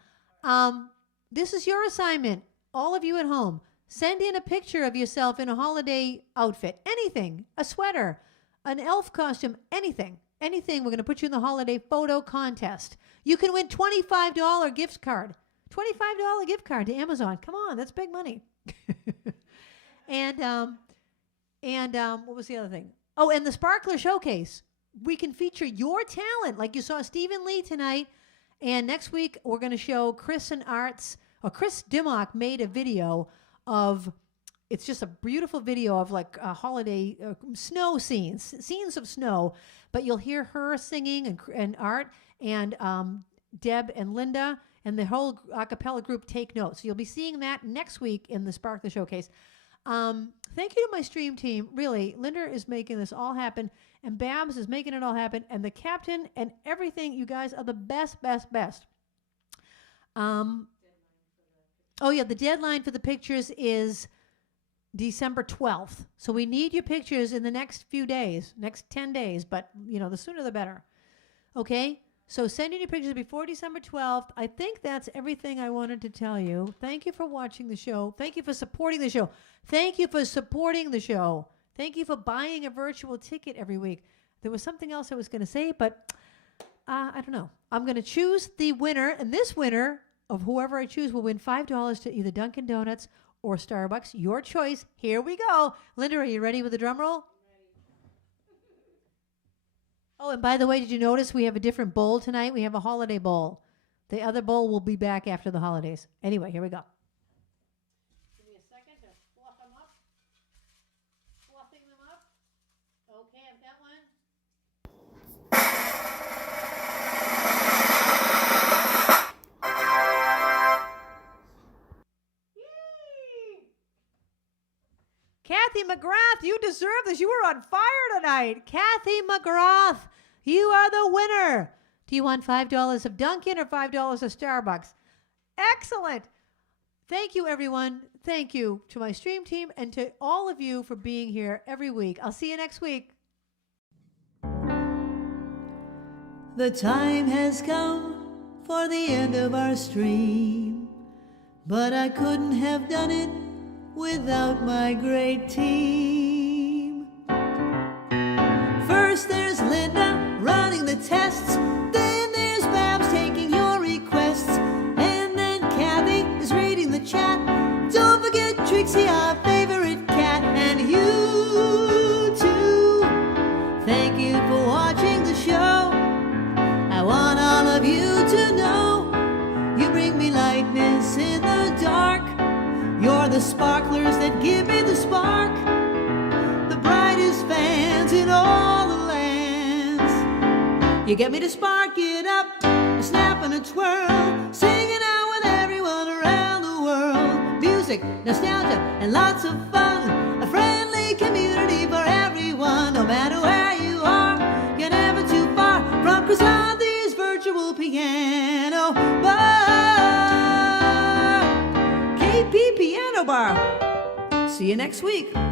This is your assignment. All of you at home, send in a picture of yourself in a holiday outfit. Anything. A sweater, an elf costume, anything. Anything. We're going to put you in the holiday photo contest. You can win $25 gift card. $25 gift card to Amazon. Come on, that's big money. And what was the other thing? Oh, and the Sparkler Showcase. We can feature your talent, like you saw Stephen Lee tonight. And next week we're going to show Chris Dimmock made a video of. It's just a beautiful video of like holiday snow scenes of snow. But you'll hear her singing and Art and Deb and Linda. And the whole a cappella group take notes. So you'll be seeing that next week in the Sparkler Showcase. Thank you to my stream team. Really, Linda is making this all happen. And Babs is making it all happen. And the captain and everything. You guys are the best. Oh, yeah, the deadline for the pictures is December 12th. So we need your pictures in the next few days, next 10 days. But, you know, the sooner the better. Okay? So send in your pictures before December 12th. I think that's everything I wanted to tell you. Thank you for watching the show. Thank you for supporting the show. Thank you for supporting the show. Thank you for buying a virtual ticket every week. There was something else I was going to say, but I don't know. I'm going to choose the winner, and this winner of whoever I choose will win $5 to either Dunkin' Donuts or Starbucks. Your choice. Here we go. Linda, are you ready with the drum roll? Oh, and by the way, did you notice we have a different bowl tonight? We have a holiday bowl. The other bowl will be back after the holidays. Anyway, here we go. Give me a second to fluff them up. Fluffing them up. Okay, I've got one. Yay! Kathy McGrath, you deserve this. You were on fire tonight. Kathy McGrath, you are the winner. Do you want $5 of Dunkin' or $5 of Starbucks? Excellent. Thank you, everyone. Thank you to my stream team and to all of you for being here every week. I'll see you next week. The time has come for the end of our stream, but I couldn't have done it without my great team. First there's Linda running the tests, then there's Babs taking your requests, and then Kathy is reading the chat. Don't forget Trixie, our favorite cat, and you too. Thank you for watching the show. I want all of you to know you bring me lightness in the dark. You're the sparklers that give me the spark, the brightest fans in all the lands. You get me to spark it up, a snap and a twirl, singing out with everyone around the world. Music, nostalgia, and lots of fun, a friendly community for everyone. No matter where you are, you're never too far from Krisanthi's virtual piano bar. KP Piano Bar. See you next week. .com